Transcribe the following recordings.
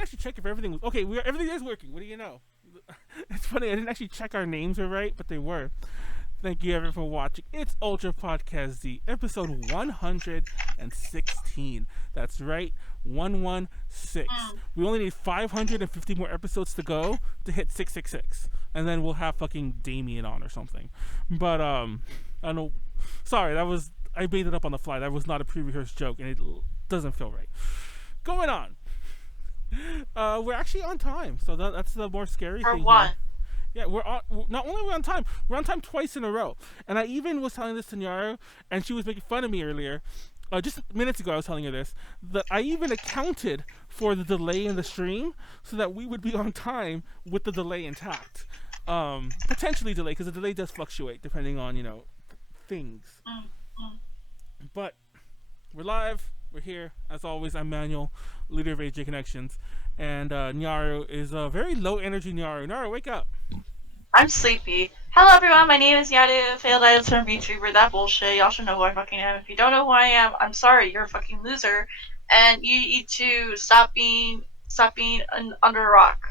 didn't actually check if everything was okay. Everything is working. What do you know? It's funny. I didn't actually check our names were right, but they were. Thank you everyone for watching. It's Ultra Podcast Z, episode 116. That's right, 116. We only need 550 more episodes to go to hit 666, and then we'll have fucking Damien on or something. But I don't know. Sorry, I made it up on the fly. That was not a pre-rehearsed joke, and it doesn't feel right. Going on. We're actually on time, so that's the more scary thing. For what? Here. Yeah, not only are we on time, we're on time twice in a row. And I even was telling this to Nyaru, and she was making fun of me earlier. Just minutes ago, I was telling her this. That I even accounted for the delay in the stream so that we would be on time with the delay intact. Potentially delay, because the delay does fluctuate depending on, things. But we're live. We're here. As always, I'm Manuel, leader of AJ Connections. And Nyaru is a very low energy Nyaru. Nyaru, wake up. I'm sleepy. Hello everyone, my name is Nyaru, failed idols from VTuber, that bullshit. Y'all should know who I fucking am. If you don't know who I am, I'm sorry, you're a fucking loser. And you need to stop being under a rock.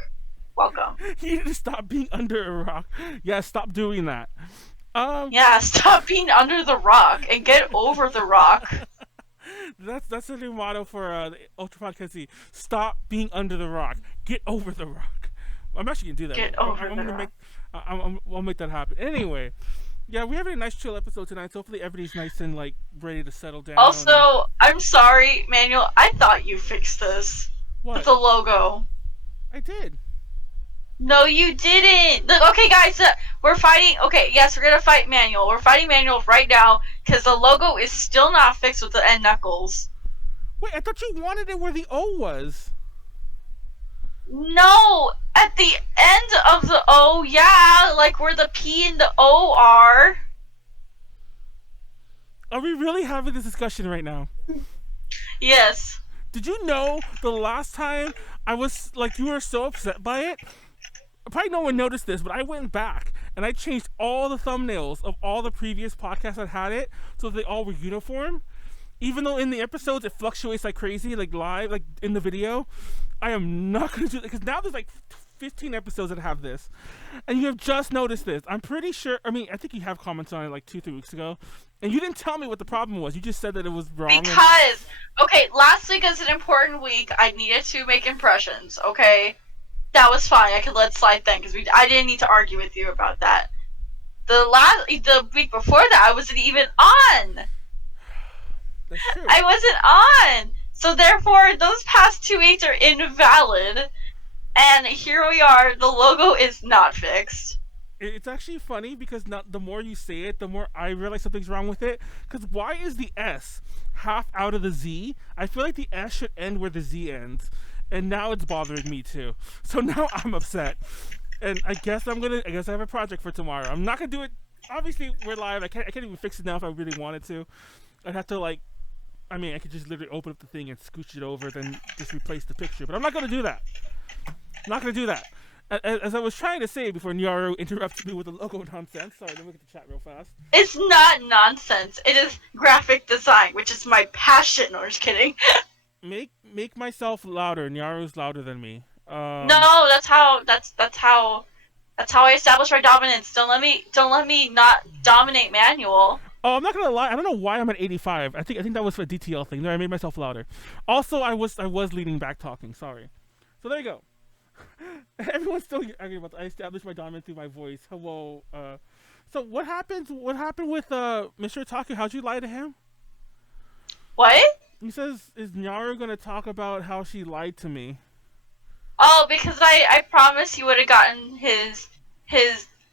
Welcome. You need to stop being under a rock. Yeah, stop doing that. Yeah, stop being under the rock and get over the rock. That's the new motto for the Ultra Podcast Z. Stop being under the rock. Get over the rock. I'm actually gonna do that. Get over the rock. I'll make that happen. Anyway, yeah, we have a nice chill episode tonight. So hopefully everybody's nice and ready to settle down. Also, I'm sorry, Manuel. I thought you fixed this. What? With the logo. I did. No, you didn't. Look, okay, guys, we're fighting. Okay, yes, we're gonna fight Manuel. We're fighting Manuel right now because the logo is still not fixed with the end knuckles. Wait, I thought you wanted it where the O was. No, at the end of the O, yeah, like where the P and the O are. Are we really having this discussion right now? Yes. Did you know the last time I was you were so upset by it? Probably no one noticed this, but I went back and I changed all the thumbnails of all the previous podcasts that had it so they all were uniform. Even though in the episodes it fluctuates like crazy, live, in the video, I am not going to do that because now there's 15 episodes that have this. And you have just noticed this. I'm pretty sure, I think you have comments on it 2-3 weeks ago. And you didn't tell me what the problem was. You just said that it was wrong. Because, okay, last week is an important week. I needed to make impressions, okay? That was fine. I could let it slide then because I didn't need to argue with you about that. The week before that, I wasn't even on. That's true. I wasn't on. So therefore, those past 2 weeks are invalid. And here we are. The logo is not fixed. It's actually funny because the more you say it, the more I realize something's wrong with it. Because why is the S half out of the Z? I feel like the S should end where the Z ends. And now it's bothering me too. So now I'm upset. And I guess I have a project for tomorrow. I'm not gonna do it. Obviously, we're live. I can't even fix it now if I really wanted to. I'd have to I could just literally open up the thing and scooch it over, then just replace the picture. But I'm not gonna do that. I'm not gonna do that. As I was trying to say before Nyaru interrupted me with the logo nonsense. Sorry, let me get the chat real fast. It's not nonsense. It is graphic design, which is my passion. No, I'm just kidding. Make myself louder. Nyaru's louder than me. No, that's how I establish my dominance. Don't let me not dominate Manuel. Oh, I'm not gonna lie. I don't know why I'm at 85. I think that was for a DTL thing. No, I made myself louder. Also, I was leaning back talking. Sorry. So there you go. Everyone's still arguing about that. I established my dominance through my voice. Hello. So what happened? What happened with Mr. Otaku? How'd you lie to him? What? He says, is Nyaru gonna talk about how she lied to me? Oh, because I promised he would have gotten his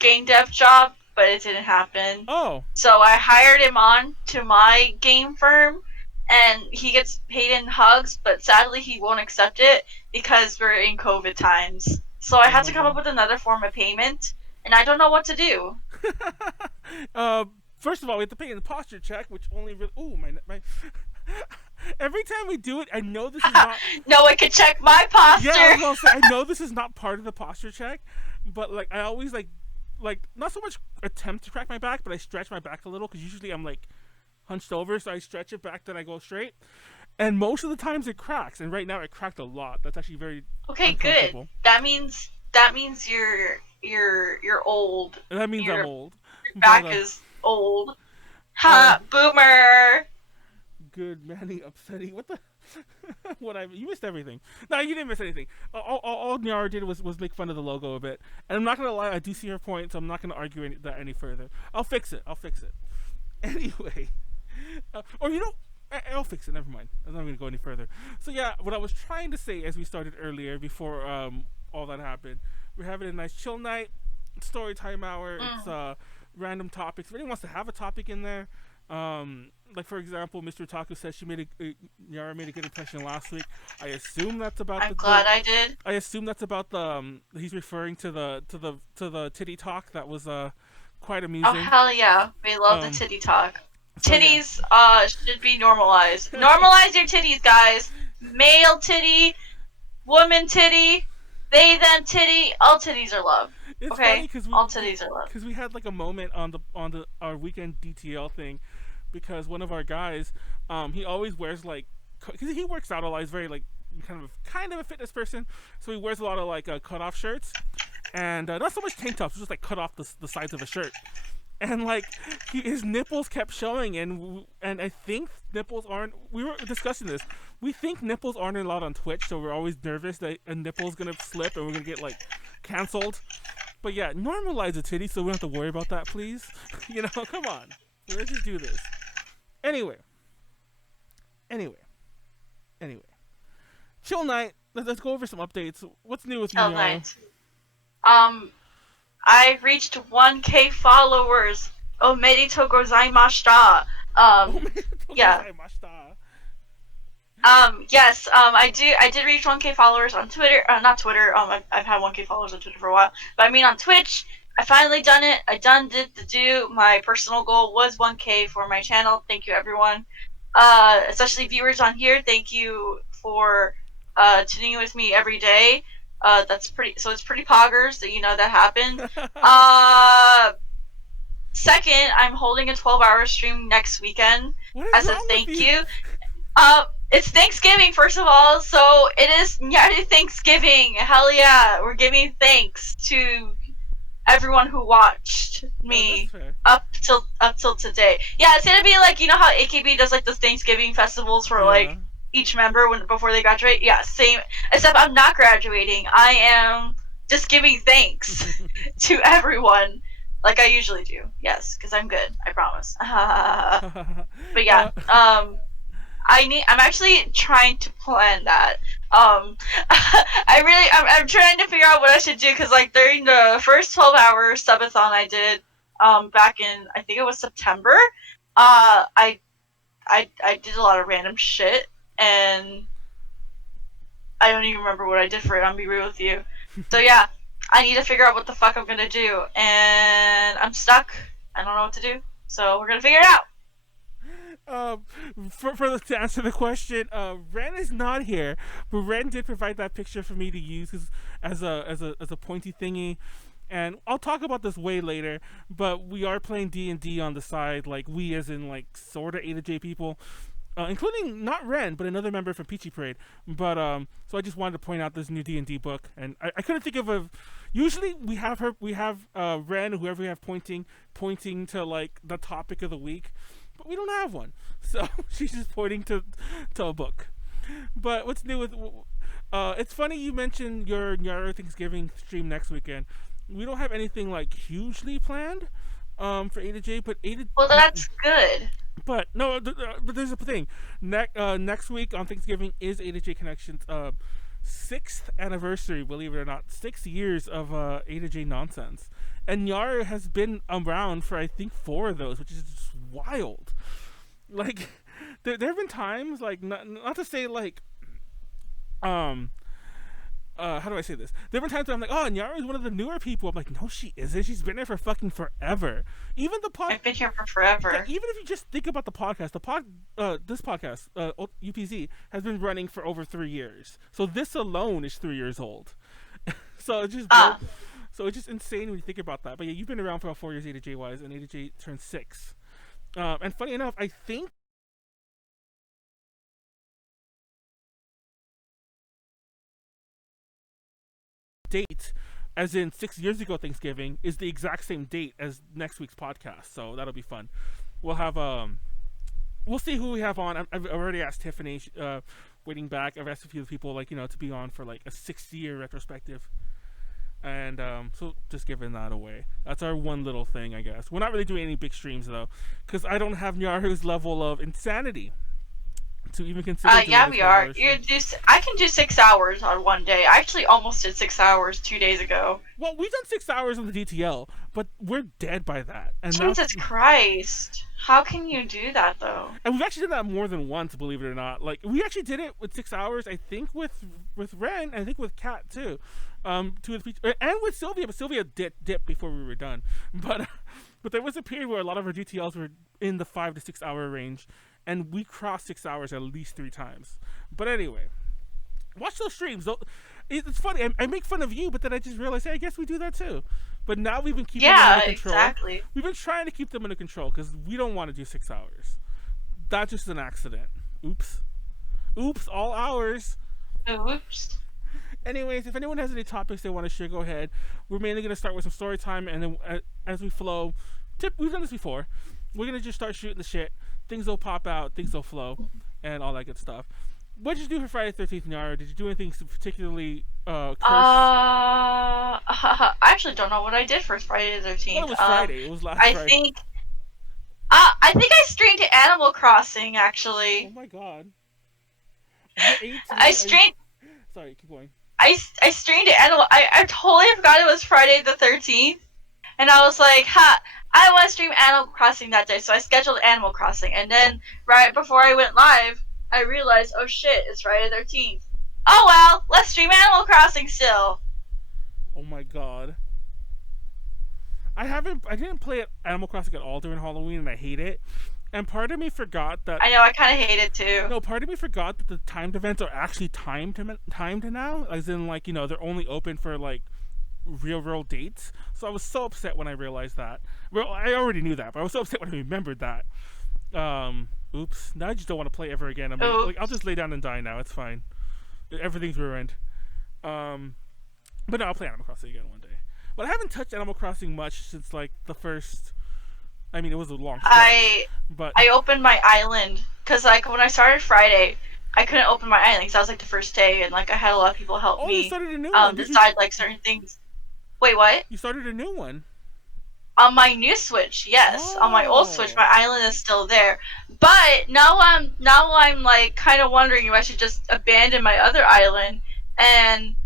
game dev job, but it didn't happen. Oh. So I hired him on to my game firm, and he gets paid in hugs, but sadly he won't accept it because we're in COVID times. So I have to come up with another form of payment, and I don't know what to do. First of all, we have to pay in the posture check, which only my every time we do it, I know this is not. No one can check my posture. Yeah, I know this is not part of the posture check, but I always not so much attempt to crack my back, but I stretch my back a little because usually I'm hunched over, so I stretch it back, then I go straight. and most of the times it cracks. And right now it cracked a lot. That's actually very Okay, good. uncomfortable. That means you're old. And that means I'm Your old. But back is old. uh, Ha, boomer. good, Manny, upsetting. What the? What you missed everything. No, you didn't miss anything. All Nyaru did was make fun of the logo a bit, and I'm not gonna lie, I do see her point, so I'm not gonna argue that any further. I'll fix it. Anyway, or I'll fix it. Never mind. I'm not gonna go any further. So yeah, what I was trying to say as we started earlier, before all that happened, we're having a nice chill night, story time hour. It's random topics. If anyone wants to have a topic in there, like for example, Mr. Taku says Nyaru made a good impression last week. I assume that's about I'm glad I did. I assume that's about the he's referring to the titty talk that was quite amusing. Oh hell yeah, we love the titty talk. Titties should be normalized. Normalize your titties, guys. Male titty, woman titty, they them titty. All titties are love. It's okay, funny all titties are love. Because we had like a moment on our weekend DTL thing, because one of our guys, he always wears like, because he works out a lot. He's very like kind of a fitness person, so he wears a lot of like cut off shirts, and not so much tank tops, just like cut off the sides of a shirt. And like his nipples kept showing, and I think nipples aren't. We were discussing this. We think nipples aren't allowed on Twitch, so we're always nervous that a nipple's gonna slip and we're gonna get like canceled. But yeah, normalize the titty so we don't have to worry about that, please. Come on, let's just do this. Anyway, chill night. Let's go over some updates. What's new with you, Chill night. I reached 1K followers. Omerito gozaimashita. Yeah. Yes. I did reach 1K followers on Twitter. Not Twitter. I've had 1K followers on Twitter for a while, but I mean on Twitch. I finally done it. I did the do. My personal goal was 1K for my channel. Thank you, everyone. Especially viewers on here. Thank you for tuning in with me every day. That's pretty. So it's pretty poggers that that happened. Second, I'm holding a 12-hour stream next weekend as a thank you. It's Thanksgiving, first of all, so it is Nyaru Thanksgiving. Hell yeah, we're giving thanks to everyone who watched me up till today. Yeah, it's gonna be like how AKB does like the Thanksgiving festivals for like each member before they graduate. Yeah, same. Except I'm not graduating. I am just giving thanks to everyone, like I usually do. Yes, because I'm good. I promise. But yeah, I'm actually trying to plan that. I'm trying to figure out what I should do, because like during the first 12-hour subathon I did back in, I think it was September, I did a lot of random shit, and I don't even remember what I did for it. I'll be real with you. So yeah, I need to figure out what the fuck I'm gonna do, and I'm stuck. I don't know what to do, so we're gonna figure it out. To answer the question, Ren is not here, but Ren did provide that picture for me to use as a pointy thingy, and I'll talk about this way later. But we are playing D&D on the side, like we as in like sorta A to J people, including not Ren, but another member from Peachy Parade. But so I just wanted to point out this new D&D book, and I couldn't think of a. Usually we have Ren, whoever we have pointing to like the topic of the week. But we don't have one, so she's just pointing to a book. But what's new with? It's funny you mentioned your Nyaru Thanksgiving stream next weekend. We don't have anything like hugely planned for A to J, but Well, that's good. But no, but there's a thing. Next week on Thanksgiving is A to J Connections' 6th anniversary. Believe it or not, 6 years of A to J nonsense. And Nyaru has been around for I think 4 of those, which is just wild. Like there have been times, like not to say like how do I say this? There have been times where I'm like, oh, Nyaru is one of the newer people. I'm like, no, she isn't. She's been there for fucking forever. Even the I've been here for forever. Yeah, even if you just think about the podcast, this podcast, UPZ, has been running for over 3 years. So this alone is 3 years old. So it's just so it's just insane when you think about that. But yeah, you've been around for about 4 years, A to J wise, and A to J turned 6. And funny enough, I think date, as in 6 years ago Thanksgiving, is the exact same date as next week's podcast. So that'll be fun. We'll have we'll see who we have on. I've already asked Tiffany, waiting back. I've asked a few people, like, to be on for like a 6-year retrospective. And so just giving that away. That's our one little thing, I guess. We're not really doing any big streams though, because I don't have Nyaru's level of insanity to even consider. Yeah, we are. I can do 6 hours on one day. I actually almost did 6 hours 2 days ago. Well, we've done 6 hours on the DTL, but we're dead by that. And Jesus Christ. How can you do that, though? And we've actually done that more than once, believe it or not. Like, we actually did it with 6 hours, I think, with Ren, and I think with Kat, too. And with Sylvia, but Sylvia dipped before we were done. But there was a period where a lot of our DTLs were in the 5 to 6 hour range, and we crossed 6 hours at least 3 times. But anyway, watch those streams. It's funny. I make fun of you, but then I just realized, hey, I guess we do that too. But now we've been keeping them under control. Yeah, exactly. We've been trying to keep them under control because we don't want to do 6 hours. That's just an accident. Oops, all hours. Oops. Anyways, if anyone has any topics they want to share, go ahead. We're mainly going to start with some story time, and then as we flow, we've done this before. We're going to just start shooting the shit. Things will pop out, things will flow, and all that good stuff. What did you do for Friday the 13th, Nyaru? Did you do anything particularly cursed? I actually don't know what I did for Friday the 13th. Well, it was Friday. It was last Friday. I think I streamed Animal Crossing, actually. Oh my god. Sorry, keep going. I streamed Animal... I totally forgot it was Friday the 13th. And I was like, I want to stream Animal Crossing that day, so I scheduled Animal Crossing. And then, right before I went live, I realized, oh shit, it's Friday the 13th. Oh well, let's stream Animal Crossing still. Oh my god. I didn't play Animal Crossing at all during Halloween, and I hate it. And part of me forgot that... I know, I kind of hate it too. No, part of me forgot that the timed events are actually timed now. As in, like, they're only open for, like, real dates. So I was so upset when I realized that. Well, I already knew that, but I was so upset when I remembered that. Oops. Now I just don't want to play ever again. I'll just lay down and die now. It's fine. Everything's ruined. But no, I'll play Animal Crossing again one day. But I haven't touched Animal Crossing much since, like, the first... I mean, it was a long stretch, but I opened my island, because, like, when I started Friday, I couldn't open my island, because that was, like, the first day, and, like, I had a lot of people help me you started a new one. decide, like, certain things. Wait, what? You started a new one? On my new Switch, yes. On my old Switch, my island is still there. But now I'm like kind of wondering if I should just abandon my other island and,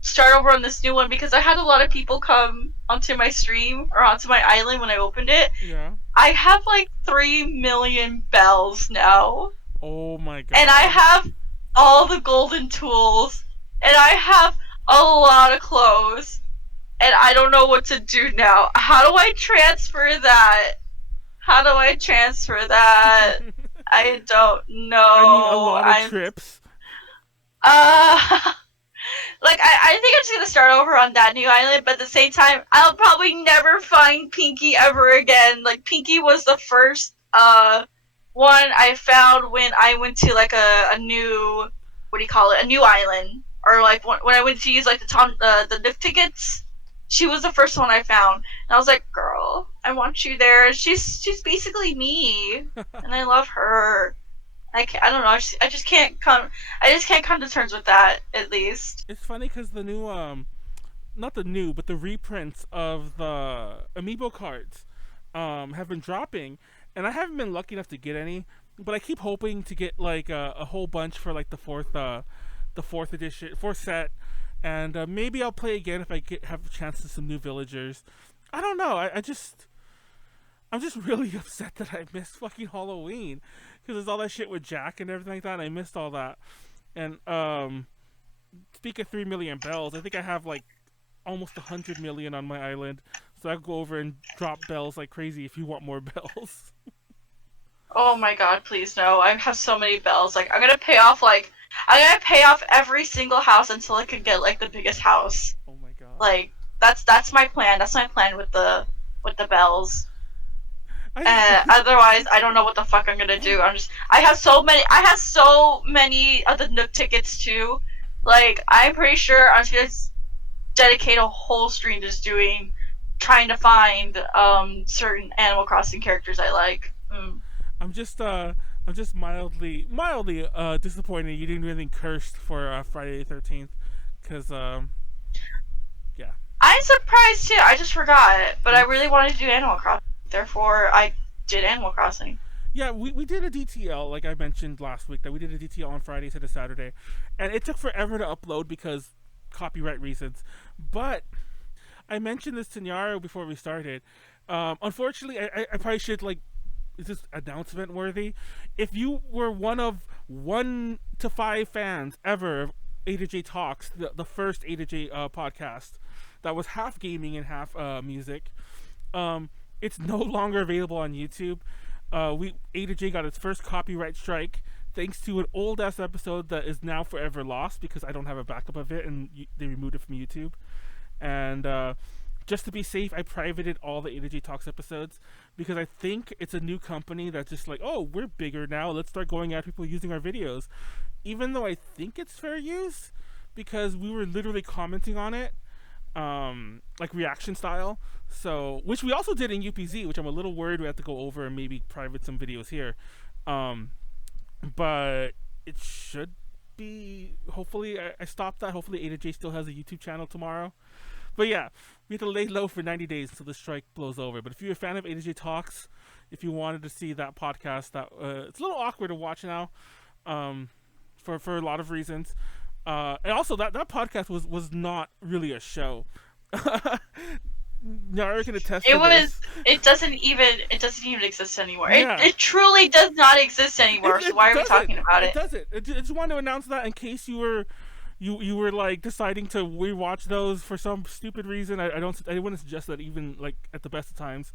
start over on this new one, because I had a lot of people come onto my stream or onto my island when I opened it. Yeah. I have like 3 million bells now. Oh my god. And I have all the golden tools. And I have a lot of clothes. And I don't know what to do now. How do I transfer that? I don't know. I mean, a lot of trips. Like, I think I'm just gonna start over on that new island, but at the same time, I'll probably never find Pinky ever again. Like, Pinky was the first, one I found when I went to, like, a new, a new island. Or, like, when I went to use, like, the Nook tickets. She was the first one I found, and I was like, "Girl, I want you there." She's basically me, and I love her. I don't know. I just can't come to terms with that. At least it's funny because the new not the new, but the reprints of the amiibo cards have been dropping, and I haven't been lucky enough to get any. But I keep hoping to get like a whole bunch for like the fourth set. And maybe I'll play again if I have a chance to some new villagers. I don't know. I'm just really upset that I missed fucking Halloween, because there's all that shit with Jack and everything like that. And I missed all that. And speak of 3 million bells, I think I have like almost 100 million on my island, so I can go over and drop bells like crazy if you want more bells. Oh my god, please no! I have so many bells. Like, I'm gonna pay off every single house until I can get like the biggest house. Oh my god! Like, that's my plan. That's my plan with the bells. Otherwise, I don't know what the fuck I'm gonna do. I have so many of the Nook tickets too. Like, I'm pretty sure I'm just gonna dedicate a whole stream just trying to find certain Animal Crossing characters I like. I'm just mildly disappointed you didn't do anything cursed for Friday the 13th, because yeah. I'm surprised too. I just forgot, but I really wanted to do Animal Crossing. Therefore, I did Animal Crossing. Yeah, we did a DTL, like I mentioned last week, that we did a DTL on Friday instead of Saturday, and it took forever to upload because copyright reasons. But I mentioned this to Nyaru before we started. Unfortunately, I probably should, like, is this announcement worthy? If you were one of 1 to 5 fans ever of A to J Talks, the first A to J podcast that was half gaming and half music, it's no longer available on YouTube. We A to J got its first copyright strike thanks to an old ass episode that is now forever lost because I don't have a backup of it and they removed it from YouTube. And just to be safe, I privated all the A to J Talks episodes because I think it's a new company that's just like, oh, we're bigger now. Let's start going at people using our videos. Even though I think it's fair use because we were literally commenting on it, like reaction style. So, which we also did in UPZ, which I'm a little worried we have to go over and maybe private some videos here. But it should be. Hopefully, I stopped that. Hopefully, A to J still has a YouTube channel tomorrow. But yeah, we have to lay low for 90 days until the strike blows over. But if you're a fan of A to J Talks, if you wanted to see that podcast, that it's a little awkward to watch now, for a lot of reasons. And also that podcast was not really a show. Nyaru can attest to this. It doesn't even exist anymore. Yeah. It truly does not exist anymore. So why are we talking about it? It doesn't. I just wanted to announce that in case you were like deciding to rewatch those for some stupid reason. I wouldn't suggest that even like at the best of times.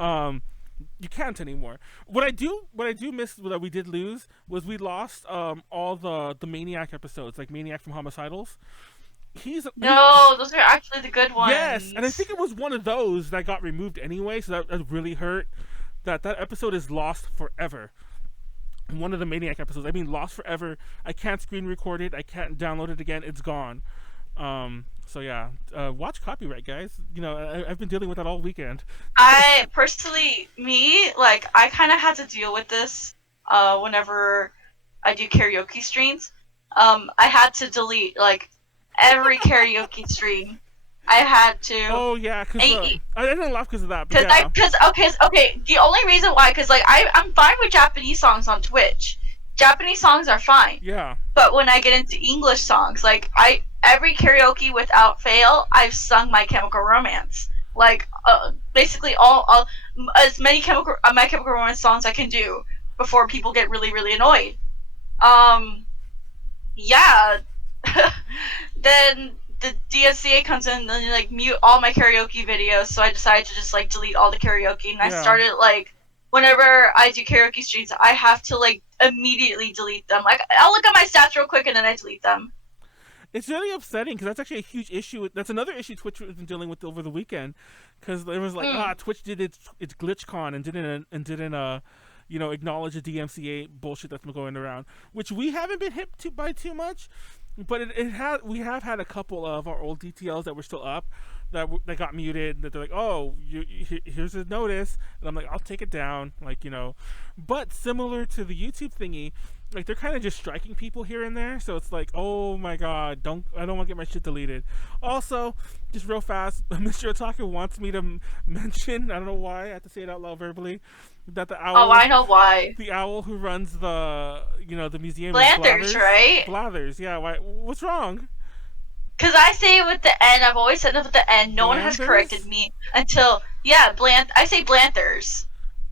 You can't anymore. What I do miss that we did lose was we lost all the Maniac episodes, like Maniac from Homicidals. Those are actually the good ones. Yes, and I think it was one of those that got removed anyway, so that really hurt. That episode is lost forever. One of the Maniac episodes. I mean, lost forever. I can't screen record it. I can't download it again. It's gone. So yeah, watch copyright, guys. You know, I've been dealing with that all weekend. I personally, I kind of had to deal with this whenever I do karaoke streams. I had to delete like every karaoke stream. I had to. Oh yeah, because I didn't laugh because of that. Because okay. The only reason why, because like I'm fine with Japanese songs on Twitch. Japanese songs are fine. Yeah. But when I get into English songs, like every karaoke without fail, I've sung My Chemical Romance. Like basically all as many My Chemical Romance songs I can do before people get really really annoyed. Yeah. Then the DSCA comes in and then like mute all my karaoke videos, so I decided to just like delete all the karaoke, and I started like whenever I do karaoke streams, I have to like immediately delete them. Like I'll look at my stats real quick and then I delete them. It's really upsetting because that's actually a huge issue. That's another issue Twitch has been dealing with over the weekend, because it was like Twitch did its GlitchCon and didn't acknowledge the DMCA bullshit that's been going around, which we haven't been hit by too much. But we have had a couple of our old DTLs that were still up that got muted. That they're like, oh, here's a notice, and I'm like, I'll take it down, like, you know. But similar to the YouTube thingy, like they're kind of just striking people here and there. So it's like, oh my god, I don't want to get my shit deleted. Also, just real fast, Mr. Otaku wants me to mention, I don't know why I have to say it out loud verbally, that the owl. Oh, I know why. The owl who runs the museum. Blathers, right? Blathers, yeah. Why? What's wrong? Because I say it with the N. I've always said it with the N. No one has corrected me until I say Blanthers.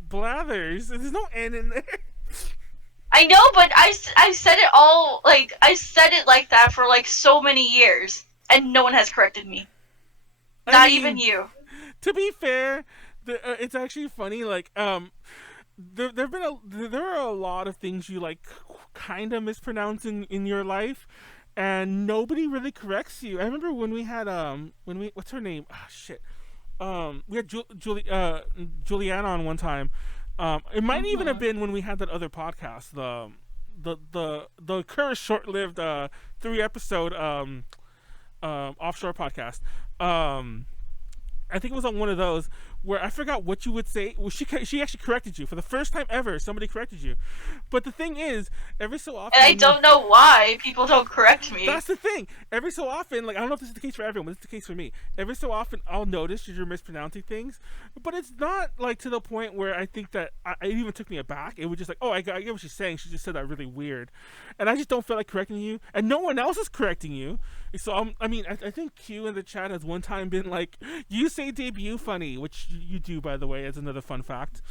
Blathers. There's no N in there. I know, but I said it all like I said it like that for like so many years, and no one has corrected me. Not even you. To be fair, it's actually funny. Like there are a lot of things you like kind of mispronounce in your life, and nobody really corrects you. I remember when we had what's her name? Ah, shit. We had Juliana on one time. It might even have been when we had that other podcast, the current short-lived 3-episode offshore podcast. I think it was on one of those where I forgot what you would say. Well, she actually corrected you for the first time ever. Somebody corrected you, but the thing is, every so often, and I don't know why people don't correct me. That's the thing. Every so often, like I don't know if this is the case for everyone, but it's the case for me. Every so often, I'll notice you're mispronouncing things, but it's not like to the point where I think that it even took me aback. It was just like, oh, I get what she's saying. She just said that really weird, and I just don't feel like correcting you, and no one else is correcting you. So I think Q in the chat has one time been like, "You say debut funny," which you do, by the way, as another fun fact.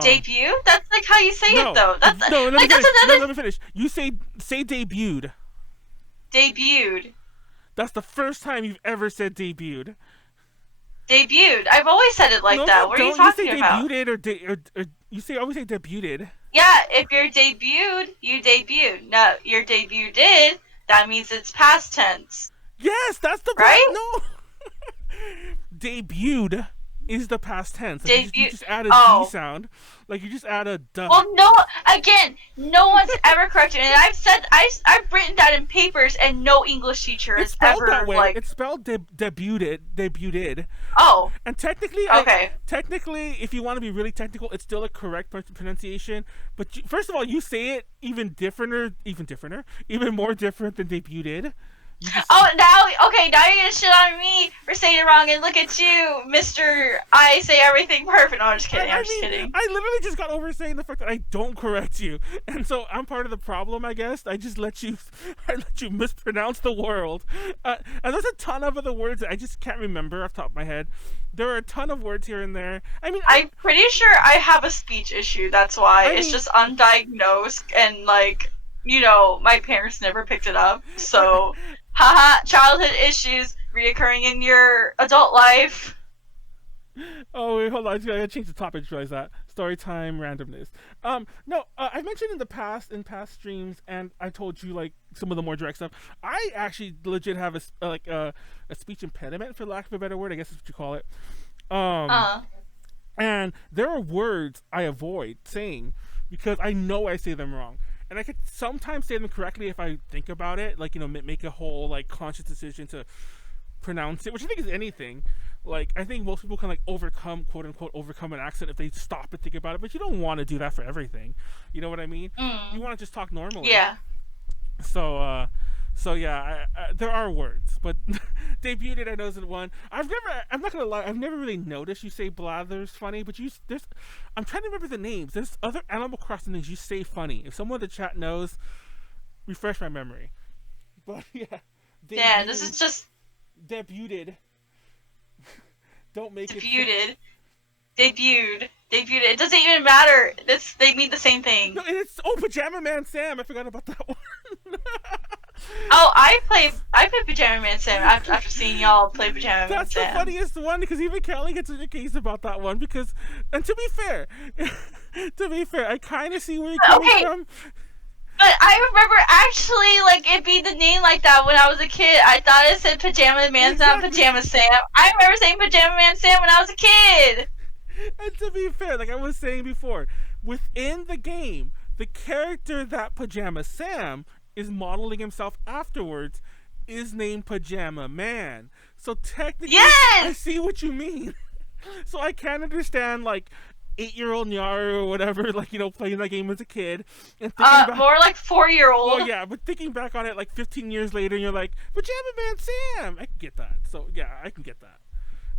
Debut? That's like how you say it, though. That's no. like that's another. Let me finish. You say debuted. Debuted. That's the first time you've ever said debuted. Debuted. I've always said it like that. What are you talking about? You say debuted or you say always say debuted. Yeah, if you're debuted, you debuted. No, you're debuted. That means it's past tense. Yes, that's the right. No. Debuted is the past tense. Like you just add a D sound. Like you just add a duh. Well, no one's ever corrected me. And I've written that in papers, and no English teacher has ever that way. like. It's spelled debuted. Oh. And technically, okay. If you want to be really technical, it's still a correct pronunciation. But first of all, you say it even more different than debuted. Now you're gonna shit on me for saying it wrong, and look at you, Mr. I say everything perfect. No, I'm just kidding. I'm just kidding. I literally just got over saying the fact that I don't correct you, and so I'm part of the problem, I guess. I let you mispronounce the world, and there's a ton of other words that I just can't remember off the top of my head. There are a ton of words here and there. I'm pretty sure I have a speech issue. That's why it's just undiagnosed, and my parents never picked it up. So. Haha, childhood issues reoccurring in your adult life. Oh, wait, hold on. I gotta change the topic. I just realized that. Storytime randomness. I mentioned in past streams, and I told you, like, some of the more direct stuff. I actually legit have a speech impediment, for lack of a better word. I guess that's what you call it. And there are words I avoid saying because I know I say them wrong. And I could sometimes say them correctly if I think about it, like, make a whole, like, conscious decision to pronounce it, which I think is anything. Like, I think most people can, like, quote-unquote, overcome an accent if they stop and think about it, but you don't want to do that for everything. You know what I mean? You want to just talk normally. Yeah. So yeah, there are words, but debuted I know isn't one. I'm not gonna lie, I've never really noticed you say Blather's funny, but I'm trying to remember the names. There's other Animal Crossing things you say funny. If someone in the chat knows, refresh my memory. But yeah, this is just debuted. Don't make debuted. Debuted. It doesn't even matter. They mean the same thing. No, Pajama Man Sam. I forgot about that one. I play Pajama Man Sam after seeing y'all play Pajama Man Sam. That's the funniest one because even Kelly gets in your case about that one and to be fair, I kind of see where you're coming from. But I remember actually, like, it being the name like that when I was a kid. I thought it said Pajama Man Sam, Pajama Sam. I remember saying Pajama Man Sam when I was a kid. And to be fair, like I was saying before, within the game, the character that Pajama Sam is modeling himself afterwards is named Pajama Man. So technically, I see what you mean. So I can understand, like, 8-year-old Nyaru or whatever, like, playing that game as a kid. And thinking more like 4-year-old. Oh, yeah, but thinking back on it, like, 15 years later, and you're like, Pajama Man Sam! I can get that. So, yeah, I can get that.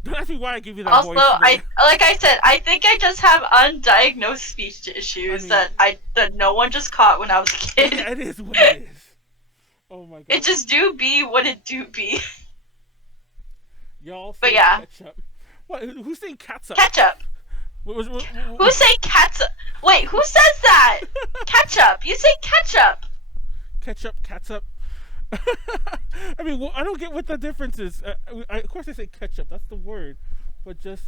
Don't ask me why I give you that voice. Also, like I said, I think I just have undiagnosed speech issues that no one just caught when I was a kid. Yeah, it is what it is. Oh my god. It just do be what it do be. Y'all say ketchup. What? Who's saying catsup? Ketchup. Who say catsup? Wait, who says that? Ketchup. You say ketchup. Catsup. I mean, I don't get what the difference is. Of course I say ketchup. That's the word. But just...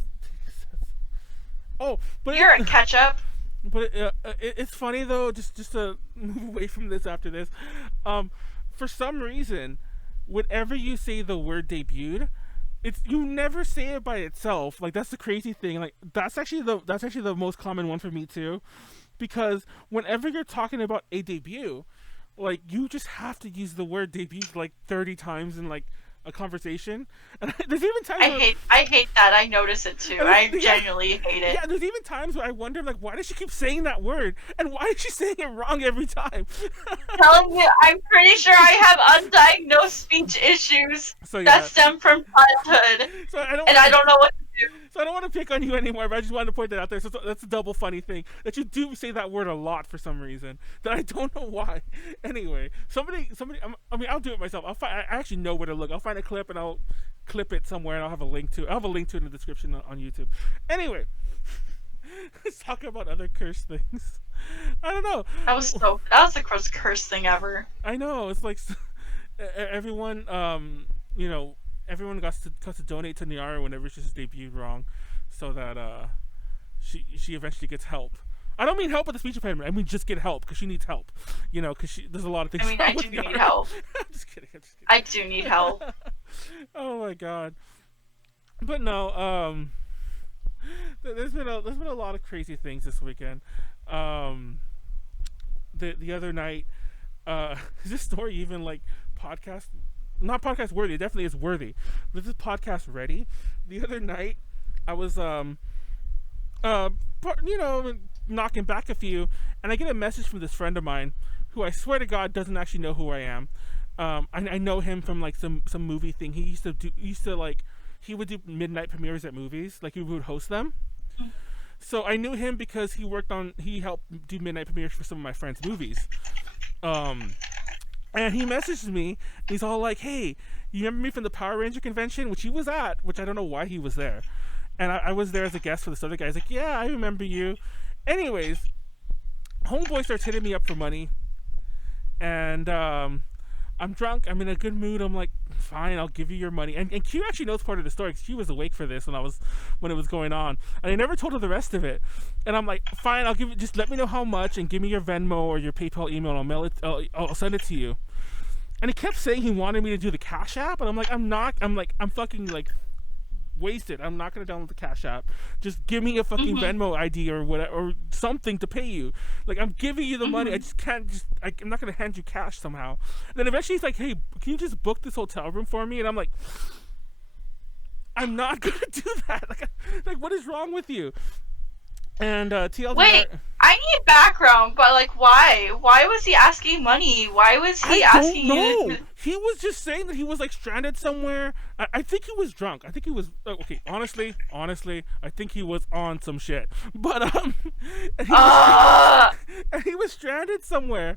but you're a ketchup. But it's funny, though, just to move away from this after this. For some reason, whenever you say the word debuted, you never say it by itself. Like, that's the crazy thing. Like, that's actually the most common one for me, too. Because whenever you're talking about a debut... Like, you just have to use the word debut like 30 times in like a conversation. And there's even times I hate that. I notice it too. I genuinely hate it. Yeah, there's even times where I wonder, like, why does she keep saying that word? And why is she saying it wrong every time? Telling you, I'm pretty sure I have undiagnosed speech issues that stem from childhood. I don't know what to do. So I don't want to pick on you anymore, but I just wanted to point that out there. So that's a double funny thing, that you do say that word a lot for some reason, that I don't know why. Anyway, somebody, I mean, I'll do it myself. I actually know where to look. I'll find a clip and I'll clip it somewhere, and I'll have a link to it in the description on YouTube. Anyway, let's talk about other curse things. I don't know. That was the most cursed thing ever. I know. It's like everyone, everyone got to donate to Nyaru whenever she's debuted wrong, so that she eventually gets help. I don't mean help with the speech impediment. I mean just get help, because she needs help. Because there's a lot of things. I mean, I do need help. I'm just kidding. I do need help. Oh my god. But no, there's been a lot of crazy things this weekend. The other night, is this story even like podcast? Not podcast worthy. It definitely is worthy. But this is podcast ready. The other night, I was knocking back a few, and I get a message from this friend of mine, who I swear to God doesn't actually know who I am. I know him from like some movie thing. He would do midnight premieres at movies. Like, he would host them. So I knew him because he helped do midnight premieres for some of my friends' movies. And he messaged me. He's all like, "Hey, you remember me from the Power Ranger convention?" Which he was at, which I don't know why he was there. And I was there as a guest for this other guy. He's like, "Yeah, I remember you." Anyways, homeboy starts hitting me up for money. And I'm drunk. I'm in a good mood. I'm like, fine, I'll give you your money. And Q actually knows part of the story, because Q was awake for this when it was going on. And I never told her the rest of it. And I'm like, fine, I'll give you, just let me know how much and give me your Venmo or your PayPal email, and I'll mail it. I'll send it to you. And he kept saying he wanted me to do the Cash App, and I'm like, I'm fucking like wasted. I'm not gonna download the Cash App. Just give me a fucking Venmo ID or whatever, or something to pay you. Like, I'm giving you the money. I just can't. I'm not gonna hand you cash somehow. And then eventually he's like, "Hey, can you just book this hotel room for me?" And I'm like, "I'm not gonna do that. Like, what is wrong with you?" And TLDR. Wait, I need background, but like, why? Why was he asking money? Why was he asking you? He was just saying that he was like stranded somewhere. I think he was drunk. I think he was okay. Honestly, I think he was on some shit. But and he was stranded somewhere,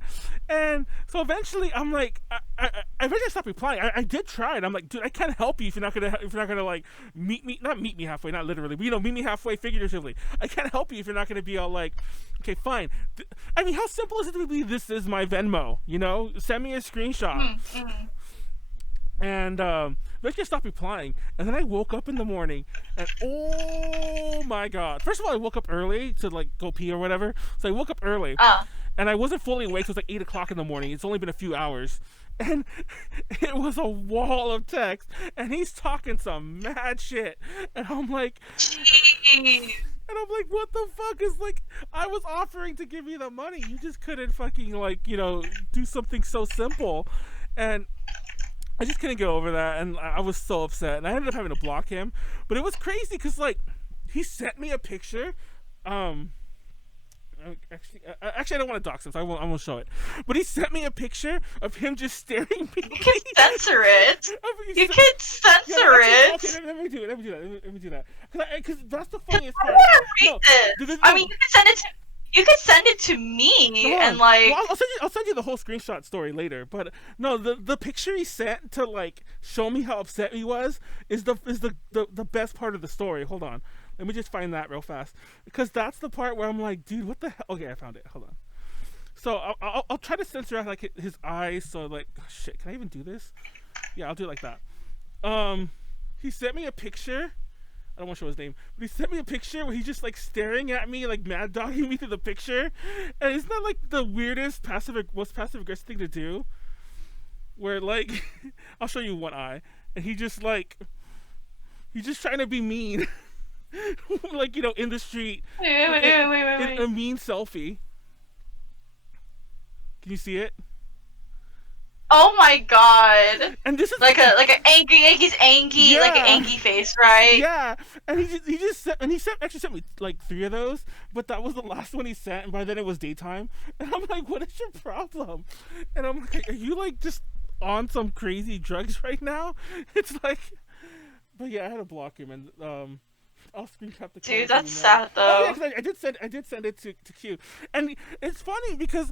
and so eventually I'm like, I eventually stopped replying. I did try it. I'm like, dude, I can't help you if you're not gonna like meet me halfway, not literally, but meet me halfway figuratively. I can't help you if you're not gonna be all like, okay, fine. I mean, how simple is it to be? This is my Venmo. Send me a screenshot. And let's just stop replying. And then I woke up in the morning, and oh my god! First of all, I woke up early to like go pee or whatever. So I woke up early, and I wasn't fully awake. So it was like 8 o'clock in the morning. It's only been a few hours, and it was a wall of text, and he's talking some mad shit, and I'm like, jeez. And I'm like, what the fuck is like? I was offering to give you the money. You just couldn't fucking like do something so simple, and I just couldn't get over that, and I was so upset, and I ended up having to block him. But it was crazy because like he sent me a picture. Actually, I don't want to dox him, so I won't show it. But he sent me a picture of him just staring me. You can censor it. You can censor it. Okay, let me do that. Because that's the funniest part. I want to read this. I mean, you could send it to me, and like. Well, I'll send you the whole screenshot story later. But no, the picture he sent to like show me how upset he was is the best part of the story. Hold on. Let me just find that real fast, because that's the part where I'm like, dude, what the hell? Okay, I found it. Hold on. So I'll try to censor out like his eyes. So like, oh, shit, can I even do this? Yeah, I'll do it like that. He sent me a picture. I don't want to show his name, but he sent me a picture where he's just like staring at me, like mad dogging me through the picture. And isn't that like the weirdest most passive aggressive thing to do? Where like, I'll show you one eye, and he's just trying to be mean. Like, in the street. Wait. A mean selfie. Can you see it? Oh my god. And this is Like a angry, like he's angry, like an Yeah. angry face, right? Yeah, and he just sent, and he sent actually sent me like 3 of those, but that was the last one he sent, and by then it was daytime, and I'm like, what is your problem? And I'm like, are you like just on some crazy drugs right now? It's like, but yeah, I had to block him, and I'll screen cap the comment. Dude, that's so you know. sad Oh yeah, though. 'cause I did send it to Q, and it's funny because.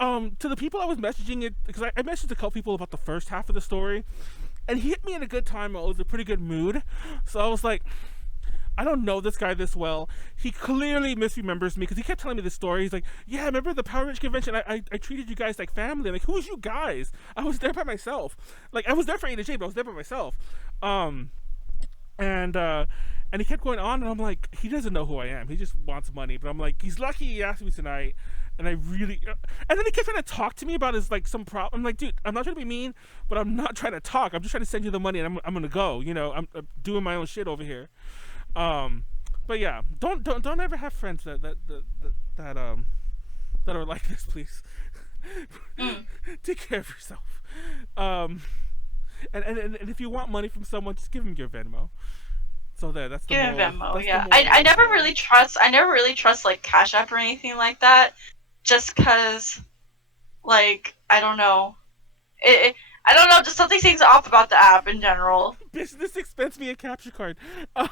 To the people I was messaging it, because I messaged a couple people about the first half of the story, and he hit me in a good time. I was in a pretty good mood, so I was like, I don't know this guy this well. He clearly misremembers me because he kept telling me this story. He's like, yeah, remember the Power Rangers convention? I treated you guys like family. I'm like, who's you guys? I was there by myself. Like, I was there for A to J, but I was there by myself. Um, and uh, and he kept going on, and I'm like, he doesn't know who I am. He just wants money. But I'm like, he's lucky he asked me tonight. And I really, and then he kept trying to talk to me about his like some problem. I'm like, dude, I'm not trying to be mean, but I'm not trying to talk. I'm just trying to send you the money, and I'm gonna go. You know, I'm doing my own shit over here. Um, but yeah, don't ever have friends that are like this, please. Take care of yourself. Um, and if you want money from someone, just give them your Venmo. So there, that's the Give him moral. Venmo, That's the yeah. moral I of the never story. really trust like Cash App or anything like that. Just cause like I don't know. I don't know, just something seems off about the app in general. Business expense me a capture card. Um,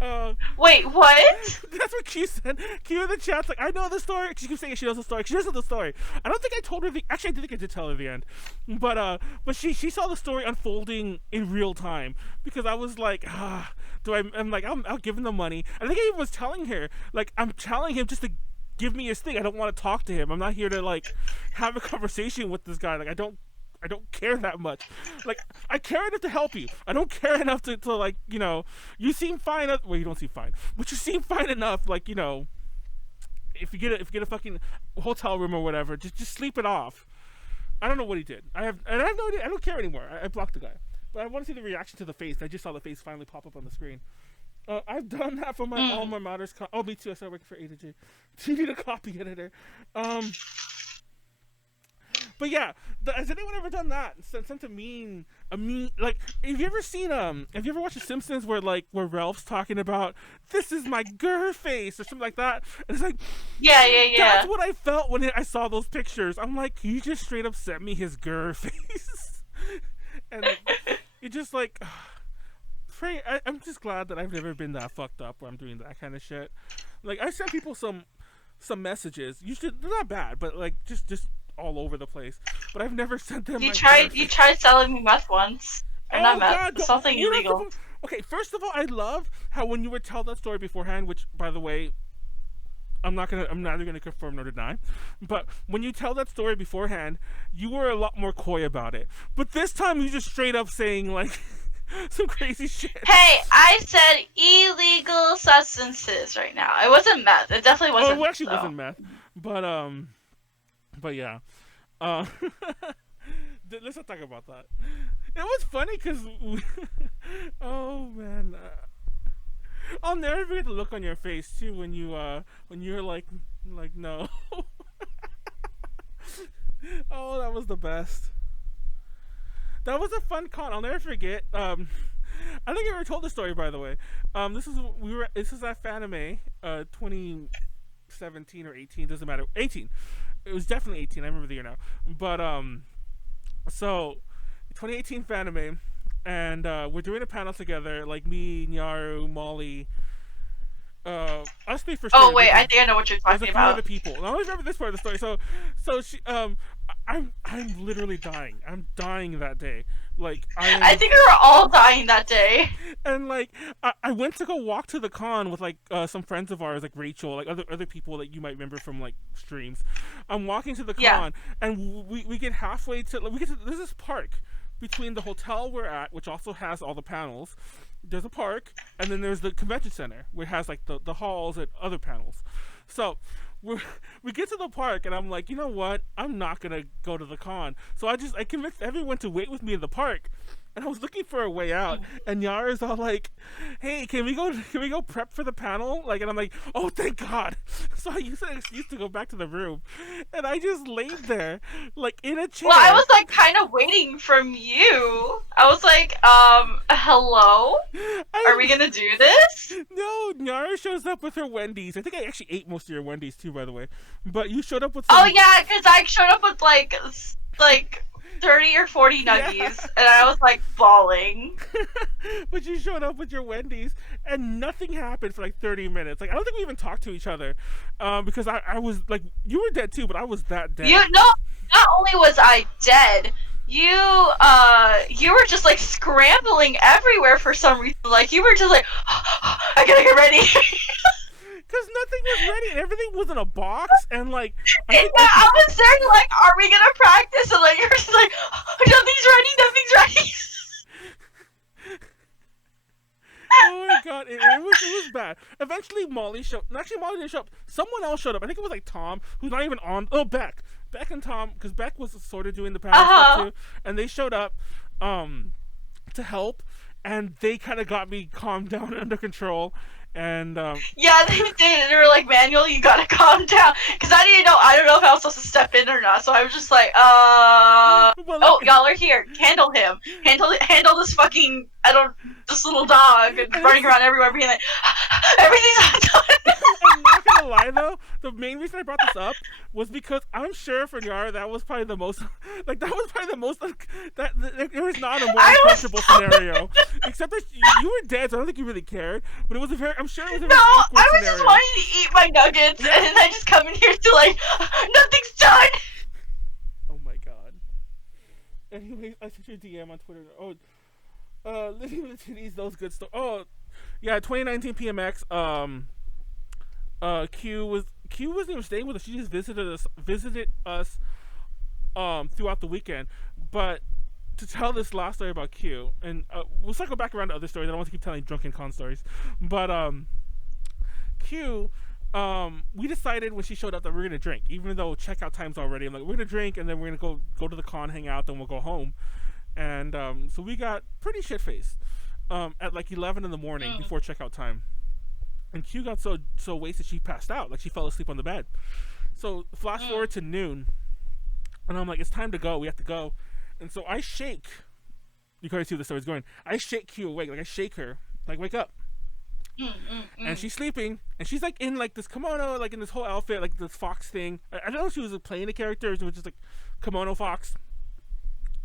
uh, Wait, what? that's what Q said. Q in the chat's like, I know the story. She keeps saying she knows the story. She doesn't know the story. I don't think I told her the. Actually, I think I did tell her the end, but she saw the story unfolding in real time because I was like, I'm like, I'll give him the money. I think I even was telling her, like, I'm telling him just to give me his thing. I don't want to talk to him. I'm not here to like have a conversation with this guy. Like, I don't care that much. Like, I care enough to help you. I don't care enough to like, you know, you seem fine. Well, you don't seem fine, but you seem fine enough. Like, you know, if you get a fucking hotel room or whatever, just sleep it off. I don't know what he did. I have no idea. I don't care anymore. I blocked the guy. But I want to see the reaction to the face. I just saw the face finally pop up on the screen. I've done that for my alma mater's. Oh, me too. I started working for A to J. TV to copy editor. But yeah, has anyone ever done that? Sent a mean like. Have you ever seen Have you ever watched The Simpsons where Ralph's talking about this is my grr face or something like that? And it's like, Yeah. that's what I felt when I saw those pictures. I'm like, he just straight up sent me his grr face, and you're just like, pray. I'm just glad that I've never been that fucked up where I'm doing that kind of shit. Like, I sent people some messages. They're not bad, but like just all over the place. But I've never sent them. You like, tried selling me meth once. Or not Oh meth, God! something illegal. Okay, first of all, I love how when you would tell that story beforehand, which by the way, I'm neither gonna confirm nor deny, but when you tell that story beforehand, you were a lot more coy about it. But this time, you just straight up saying like some crazy shit. Hey, I said illegal substances right now. It wasn't meth. It definitely wasn't. Oh, it actually though. wasn't meth, but yeah. Uh, let's not talk about that. It was funny because, oh man, I'll never forget the look on your face too when you're like no. Oh, that was the best. That was a fun con. I'll never forget. I think I ever told the story, by the way. This is at Fanime, 2017 or 18, doesn't matter. 18. It was definitely 18. I remember the year now. But so 2018 Fanime, and we're doing a panel together, like me, Nyaru, Molly. I'll speak for sure. Oh wait, I think I know what you're There's a talking few other about. people. And I always remember this part of the story. So she, I'm literally dying. I'm dying that day. Like I think we were all dying that day. and like I went to go walk to the con with like some friends of ours, like Rachel, like other people that you might remember from like streams. I'm walking to the con, Yeah. and we get halfway to there's this park between the hotel we're at, which also has all the panels. There's a park, and then there's the convention center, where it has like the halls and other panels. So we get to the park, and I'm like, you know what? I'm not gonna go to the con. So I convinced everyone to wait with me in the park. and I was looking for a way out, and Yara's all like, "Hey, can we go prep for the panel?" Like, and I'm like, "Oh, thank God!" So I used an excuse to go back to the room, and I just laid there, like in a chair. Well, I was like kind of waiting from you. I was like, hello? Are we gonna do this? No, Nyara shows up with her Wendy's. I think I actually ate most of your Wendy's too, by the way. But you showed up with some... Oh yeah, because I showed up with like 30 or 40 nuggies, yeah. And I was like bawling. But you showed up with your Wendy's, and nothing happened for like 30 minutes. Like, I don't think we even talked to each other, because I was like, you were dead too, but I was that dead. Not only was I dead, you were just like scrambling everywhere for some reason. Like you were just like, I gotta get ready. Because nothing was ready, and everything was in a box, and like... I was there like, are we gonna practice? And like, you're just like, nothing's ready. Oh my God, it was bad. Eventually Molly showed... Actually, Molly didn't show up. Someone else showed up. I think it was like Tom, who's not even on... Oh, Beck and Tom, because Beck was sort of doing the panel stuff too, and they showed up to help, and they kind of got me calmed down and under control. And yeah, they did. They were like, Manuel, you gotta calm down, because I don't know if I was supposed to step in or not. So I was just like, oh, y'all are here. Handle him. Handle this fucking this little dog and running around everywhere, being like, everything's not done. I'm not gonna lie though, the main reason I brought this up was because I'm sure for Nyara that was probably the most that it was not a more uncomfortable scenario. Except that you were dead, so I don't think you really cared. But it was I'm sure it was a very awkward I was scenario. just wanting to eat my nuggets, and then I just come in here to like, nothing's done. Oh my God. Anyway, I sent you a DM on Twitter. Living with the Titties, those good stuff. Oh, yeah, 2019 PMX. Q wasn't even staying with us. She just visited us throughout the weekend. But to tell this last story about Q, and we'll cycle back around to other stories. I don't want to keep telling drunken con stories. But Q, we decided when she showed up that we were gonna drink, even though checkout time's already. I'm like, we're gonna drink, and then we're gonna go to the con, hang out, then we'll go home. And so we got pretty shit-faced at like 11 in the morning before checkout time. And Q got so wasted she passed out. Like she fell asleep on the bed. So flash forward to noon. And I'm like, it's time to go. We have to go. And so I shake. You can already see where the story's going. I shake Q awake. Like I shake her. Like, wake up. And she's sleeping. And she's like in like this kimono, like in this whole outfit, like this fox thing. I don't know if she was playing a character or it was just like kimono fox.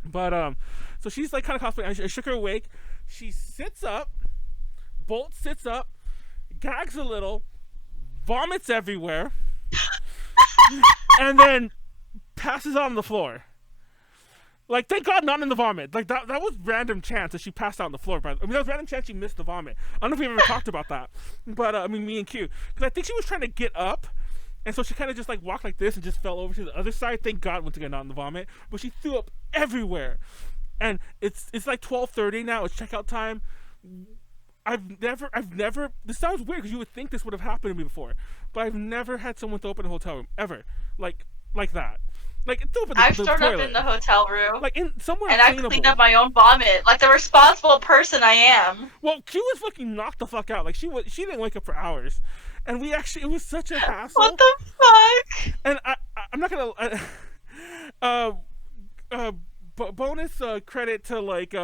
But so she's like kind of cosplaying. I shook her awake. She sits up. Bolt sits up. Gags a little. Vomits everywhere. And then passes out on the floor. Like, thank God not in the vomit. Like, that was random chance that she passed out on the floor. That was random chance she missed the vomit. I don't know if we ever talked about that. But, I mean, me and Q. Because I think she was trying to get up. And so she kind of just, like, walked like this and just fell over to the other side. Thank God, once again, not in the vomit. But she threw up everywhere. And it's like 12:30 now. It's checkout time. I've never, this sounds weird because you would think this would have happened to me before. But I've never had someone throw up in a hotel room. Ever. Like that. Like, throw up in I've thrown up in the hotel room. Like, in somewhere and I've cleaned up my own vomit. Like the responsible person I am. Well, Q was fucking knocked the fuck out. Like, she didn't wake up for hours. And it was such a hassle. What the fuck? And I'm not gonna, bonus credit to, like,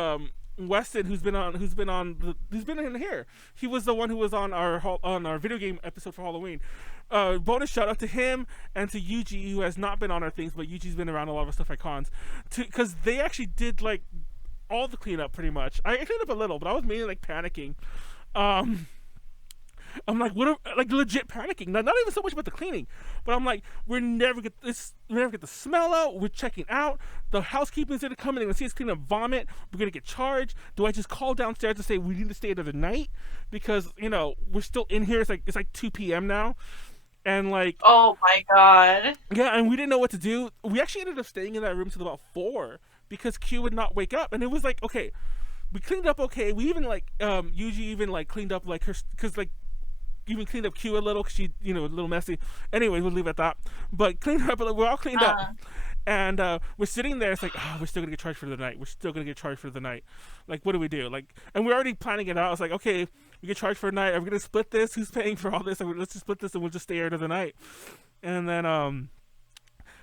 Weston, who's been in here. He was the one who was on our video game episode for Halloween. Bonus shout out to him and to Yuji, who has not been on our things, but Yuji's been around a lot of stuff at cons, because they actually did like all the cleanup pretty much. I cleaned up a little, but I was mainly like panicking. I'm like, legit panicking. Not even so much about the cleaning, but I'm like, we never get the smell out. We're checking out. The housekeeping's gonna come in. They're gonna see us clean up vomit. We're gonna get charged. Do I just call downstairs to say we need to stay another night because we're still in here? It's like 2 p.m. now, and like, oh my God. Yeah, and we didn't know what to do. We actually ended up staying in that room till about 4 because Q would not wake up, and it was like, okay, we cleaned up okay. We even like Yuji even like cleaned up like her, because like. Even cleaned up Q a little because she, a little messy. Anyway, we'll leave it at that. But cleaned her up, we're all cleaned up. And we're sitting there. It's like, oh, we're still gonna get charged for the night. We're still gonna get charged for the night. Like, what do we do? Like, and we're already planning it out. I was like, okay, we get charged for the night. Are we gonna split this? Who's paying for all this? Like, let's just split this and we'll just stay here to the night. And then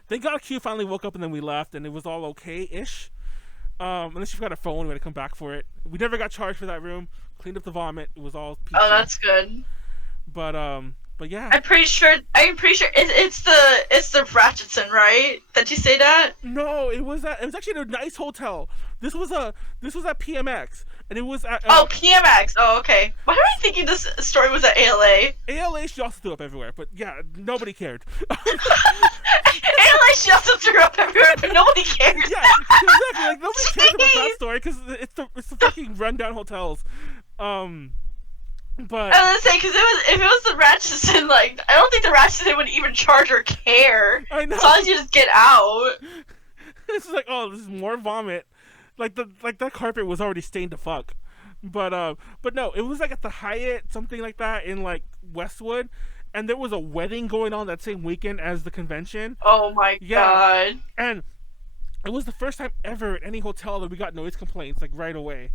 thank God Q finally woke up and then we left and it was all okay-ish. And then she forgot her phone. We had to come back for it. We never got charged for that room. Cleaned up the vomit. It was all peachy. Oh, that's good. But yeah. I'm pretty sure it's the Ratchetson, right? Did you say that? No, it was actually a nice hotel. This was at PMX, and it was at PMX. Oh, okay. Why am I thinking this story was at ALA? ALA. She also threw up everywhere, but yeah, nobody cared. ALA, she also threw up everywhere, but nobody cared. Yeah, exactly. Like nobody cares about that story because it's the fucking rundown hotels. But I was gonna say, because if it was the Ratchetson, like, I don't think the Ratchetson would even charge or care. I know. As long as you just get out. It's like, oh, this is more vomit. Like that carpet was already stained to fuck. But no, it was like at the Hyatt, something like that in like Westwood, and there was a wedding going on that same weekend as the convention. Oh my god. And it was the first time ever at any hotel that we got noise complaints like right away.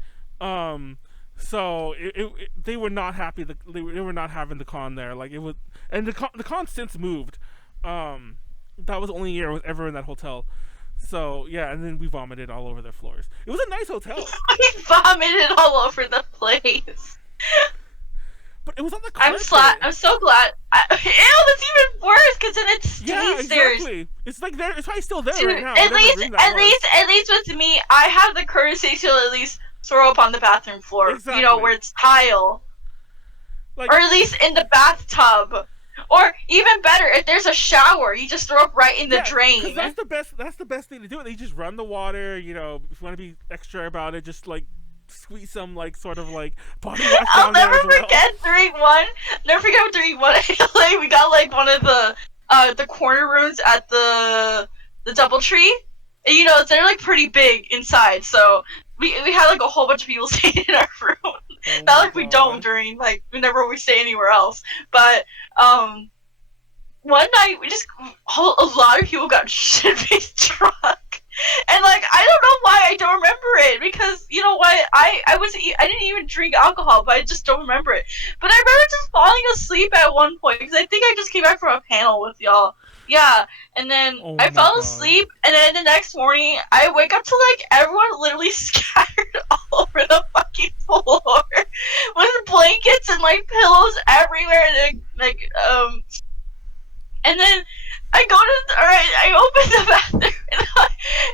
So they were not happy. They were not having the con there. Like it was, and the con since moved. That was the only year I was ever in that hotel. So yeah, and then we vomited all over their floors. It was a nice hotel. We vomited all over the place. But it was on the carpet. I'm so glad. Ew, that's even worse because then it stays there. Exactly. It's like there. It's probably still there Dude, right now. At least with me, I have the courtesy to at least throw up on the bathroom floor. Exactly. You know, where it's tile. Like, or at least in the bathtub. Or even better, if there's a shower, you just throw up right in the drain. That's the best thing to do. You just run the water. You know, if you want to be extra about it, just like squeeze some like sort of like body wash I'll down there never as well. forget 3-1. Never forget 3-1 LA. We got like one of the corner rooms at the DoubleTree. And, you know, they're like pretty big inside, so we had like a whole bunch of people staying in our room. Not like we don't during like whenever we stay anywhere else, but one night a lot of people got shit-faced drunk, and like I don't know why I don't remember it because you know what I didn't even drink alcohol, but I just don't remember it. But I remember just falling asleep at one point because I think I just came back from a panel with y'all. Yeah, and then I fell asleep, and then the next morning I wake up to like everyone literally scattered all over the fucking floor with blankets and like pillows everywhere, and and then I open the bathroom, and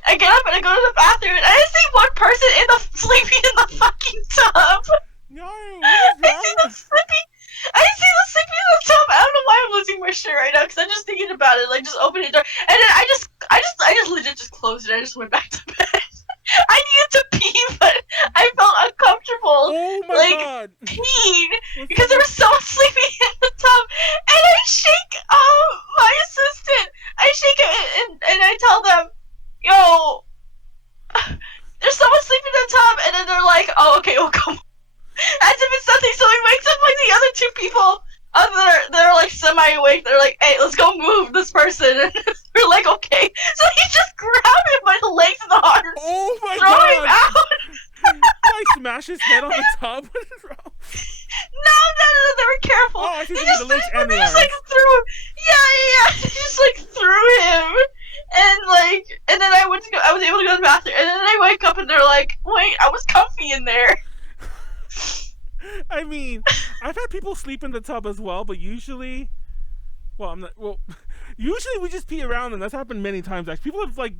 I get up and I go to the bathroom, and I see one person sleeping in the fucking tub. No, I see the sleeping in the tub. I don't know why I'm losing my shit right now because I'm just thinking about it. Like, just open the door, and then I just legit just closed it. I just went back to bed. I needed to pee, but I felt uncomfortable. Oh my god! Peeing because there was someone sleeping in the tub, and I shake my assistant. I shake it and I tell them, "Yo, there's someone sleeping in the tub," and then they're like, "Oh, okay, we'll come." As if it's nothing, so he wakes up like the other two people. They're like semi-awake. They're like, "Hey, let's go move this person." And we're like, "Okay." So he just grabbed him by the legs and the arms. Oh my throw god! Him out. Like smash his head on the tub. What is wrong? No, they were careful. Oh, I see they the legs and the arms. like threw him. Yeah. They just like threw him, and then I was able to go to the bathroom, and then I wake up and they're like, "Wait, I was comfy in there." I mean, I've had people sleep in the tub as well, but usually, usually we just pee around, and that's happened many times. Actually, people have like,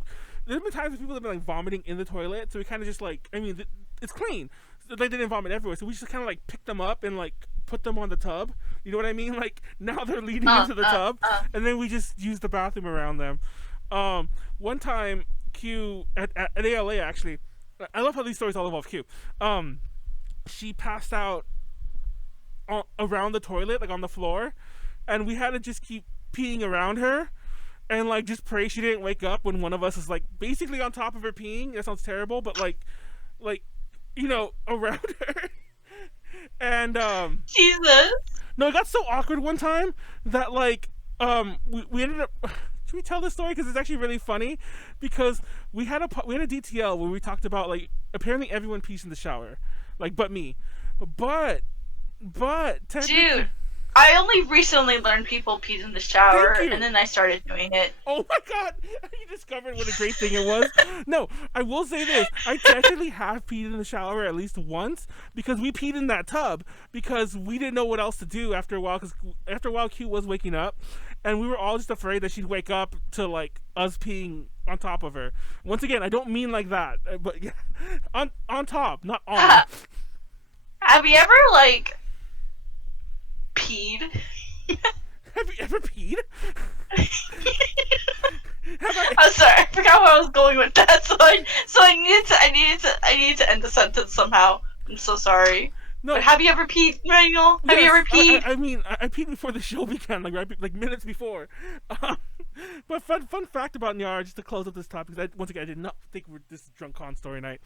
there's been times when people have been like vomiting in the toilet, so we kind of just like, I mean, it's clean. So they didn't vomit everywhere, so we just kind of like pick them up and like put them on the tub. You know what I mean? Like now they're leading into the tub, and then we just use the bathroom around them. One time, Q at ALA actually, I love how these stories all involve Q. She passed out around the toilet, like on the floor, and we had to just keep peeing around her and like just pray she didn't wake up when one of us is like basically on top of her peeing. That sounds terrible, but like you know, around her. And Jesus. No, it got so awkward one time that like we ended up should we tell this story? Because it's actually really funny. Because we had a DTL where we talked about like apparently everyone pees in the shower, like but me, but Dude, I only recently learned people peed in the shower, and then I started doing it. Oh my god! You discovered what a great thing it was. No, I will say this: I technically have peed in the shower at least once because we peed in that tub because we didn't know what else to do after a while. Because after a while, Q was waking up, and we were all just afraid that she'd wake up to like us peeing on top of her. Once again, I don't mean like that, but yeah, on top, not on. Have you ever like peed? Have you ever peed? I'm sorry, I forgot where I was going with that. So I needed to end the sentence somehow. I'm so sorry. No. But have you ever peed, Manuel? Have you ever peed? I mean, I peed before the show began, like minutes before. But fun fact about Nyaru, just to close up this topic, because once again, I did not think this is Drunk Con story night.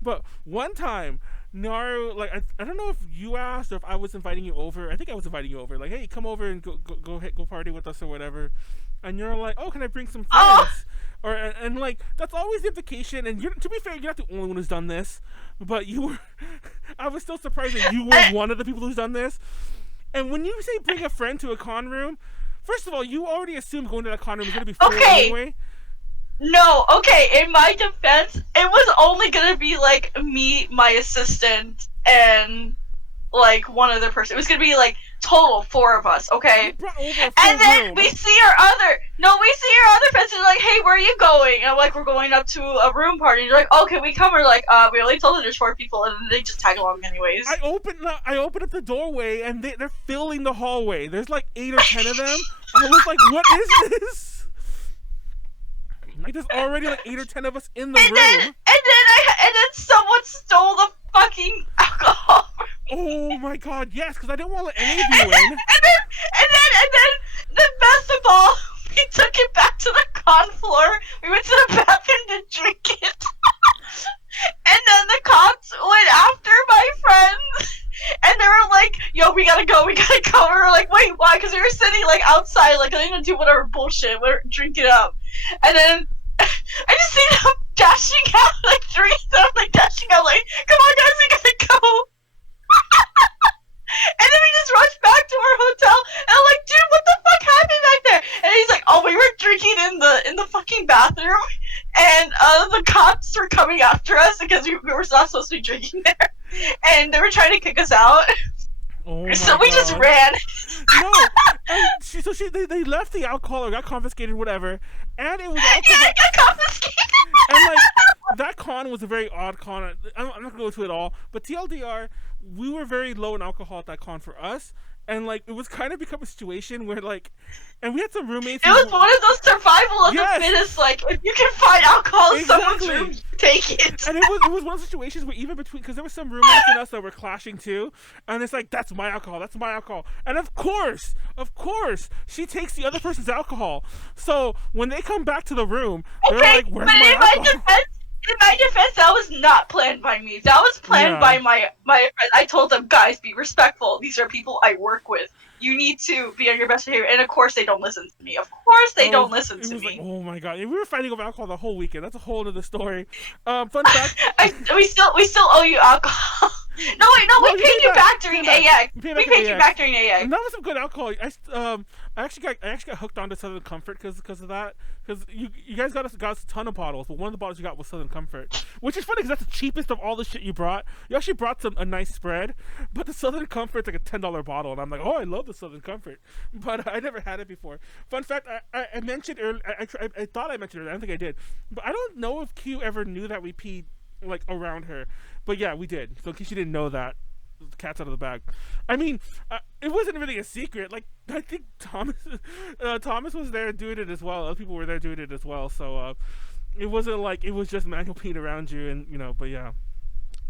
But one time, Nyaru, like, I don't know if you asked or if I was inviting you over. I think I was inviting you over. Like, hey, come over and go party with us or whatever. And you're like, oh, can I bring some friends? Oh. Or and like that's always the implication. And to be fair, you're not the only one who's done this. But you were. I was still surprised that you were one of the people who's done this. And when you say bring a friend to a con room, first of all, you already assume going to that con room is going to be full anyway. No, okay, in my defense, it was only going to be, like, me, my assistant, and, like, one other person. It was going to be, like, total 4 of us, okay? And then we see our other friends, and they're like, hey, where are you going? And I'm like, we're going up to a room party. And they're like, oh, can we come? We're like, we only told them there's 4 people, and then they just tag along anyways. I opened up the doorway, and they're filling the hallway. There's like 8 or 10 of them. I was like, what is this? Like, there's already like 8 or 10 of us in the room. And then someone stole the fucking alcohol from me. Oh my god, yes, because I didn't want to let any of you in. and then best of all, we took it back to the con floor. We went to the bathroom to drink it. And then the cops went after my friends. And they were like, yo, we gotta go. We were like, wait, why? Because we were sitting like outside, like, I didn't do whatever bullshit. We're drinking up. And then I just see them dashing out, like 3 of them, like dashing out, like, come on guys, we gotta go. And then we just rushed back to our hotel, and I'm like, dude, what the fuck happened back there? And he's like, oh, we were drinking in the fucking bathroom, and the cops were coming after us because we were not supposed to be drinking there, and they were trying to kick us out. Oh so we just ran. No, and they left the alcohol or got confiscated, whatever, and it was alcohol. Yeah, it got confiscated. And like that con was a very odd con. I'm not gonna go into it all, but TLDR, we were very low in alcohol at that con for us, and like it was kind of become a situation where like, and we had some roommates. It was one of those survival of the fittest. Like, if you can find alcohol in someone's room, take it. And it was one of those situations where even between, because there were some roommates and us that were clashing too, and it's like, that's my alcohol, and of course, she takes the other person's alcohol. So when they come back to the room, they're like, where's my alcohol? In my defense, that was not planned by me. That was planned by my friends. I told them, guys, be respectful. These are people I work with. You need to be on your best behavior. And of course, they don't listen to me. Of course, they don't listen to me. Like, oh my god, we were fighting over alcohol the whole weekend. That's a whole other story. Fun fact: we still owe you alcohol. No, we paid you back during AX. We paid you back during AX. And that was some good alcohol. I actually got hooked onto Southern Comfort because of that. Because you guys got us a ton of bottles, but one of the bottles you got was Southern Comfort, which is funny because that's the cheapest of all the shit you brought. You actually brought a nice spread, but the Southern Comfort's like a $10 bottle, and I'm like, oh, I love the Southern Comfort, but I never had it before. Fun fact: I mentioned earlier. I thought I mentioned it. I don't think I did, but I don't know if Q ever knew that we peed like around her. But yeah, we did. So in case you didn't know that, the cat's out of the bag. I mean, it wasn't really a secret. Like, I think Thomas was there doing it as well. Other people were there doing it as well. So it wasn't like it was just Manuel peeing around you, and but yeah.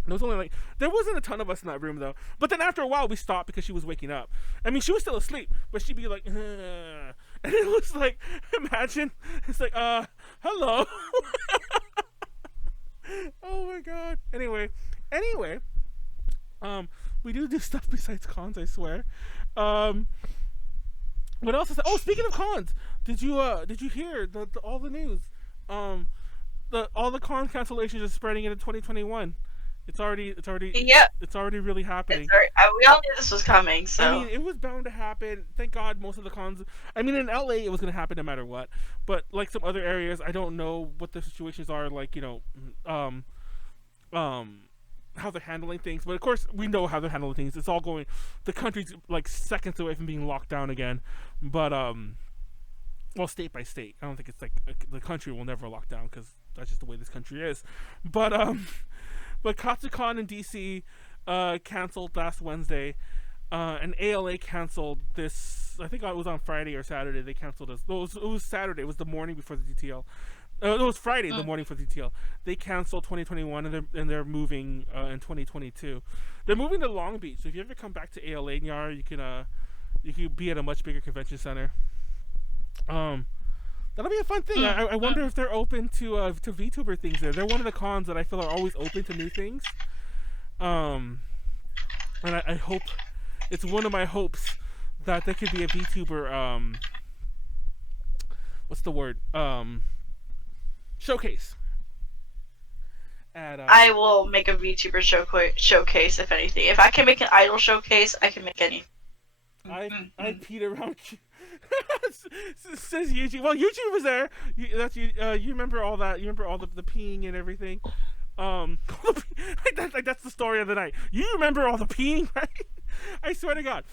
There was only like there wasn't a ton of us in that room though. But then after a while we stopped because she was waking up. I mean, she was still asleep, but she'd be like, and it was like, imagine it's like, hello. Oh my god. Anyway, we do stuff besides cons, I swear. What else is that? Oh, speaking of cons, did you hear all the news? Um, all the con cancellations are spreading into 2021. It's already it's already Yep. it's already really It's happening. we all knew this was coming, I so. mean, it was bound to happen. Thank God, most of the cons. I mean, in LA, it was gonna happen no matter what. But like some other areas, I don't know what the situations are. Like um, um, how they're handling things. But of course, we know how they're handling things. It's all going. The country's like seconds away from being locked down again. But well, state by state. I don't think it's like the country will never lock down because that's just the way this country is. But but Katsucon in DC canceled last Wednesday. And ALA canceled this. I think it was on Friday or Saturday. They canceled us. It was Saturday. It was the morning before the DTL. It was Friday, the morning for the DTL. They canceled 2021 and they're moving in 2022. They're moving to Long Beach. So if you ever come back to ALA, Nyaru, you can be at a much bigger convention center. That'll be a fun thing. I wonder if they're open to VTuber things there. They're one of the cons that I feel are always open to new things. And I hope it's one of my hopes that there could be a VTuber what's the word showcase. I will make a VTuber showcase if anything. If I can make an idol showcase, I can make any. I peed around. Says YouTube. Well, YouTube was there. You remember all that. You remember all the peeing and everything. That's the story of the night. You remember all the peeing, right? I swear to God.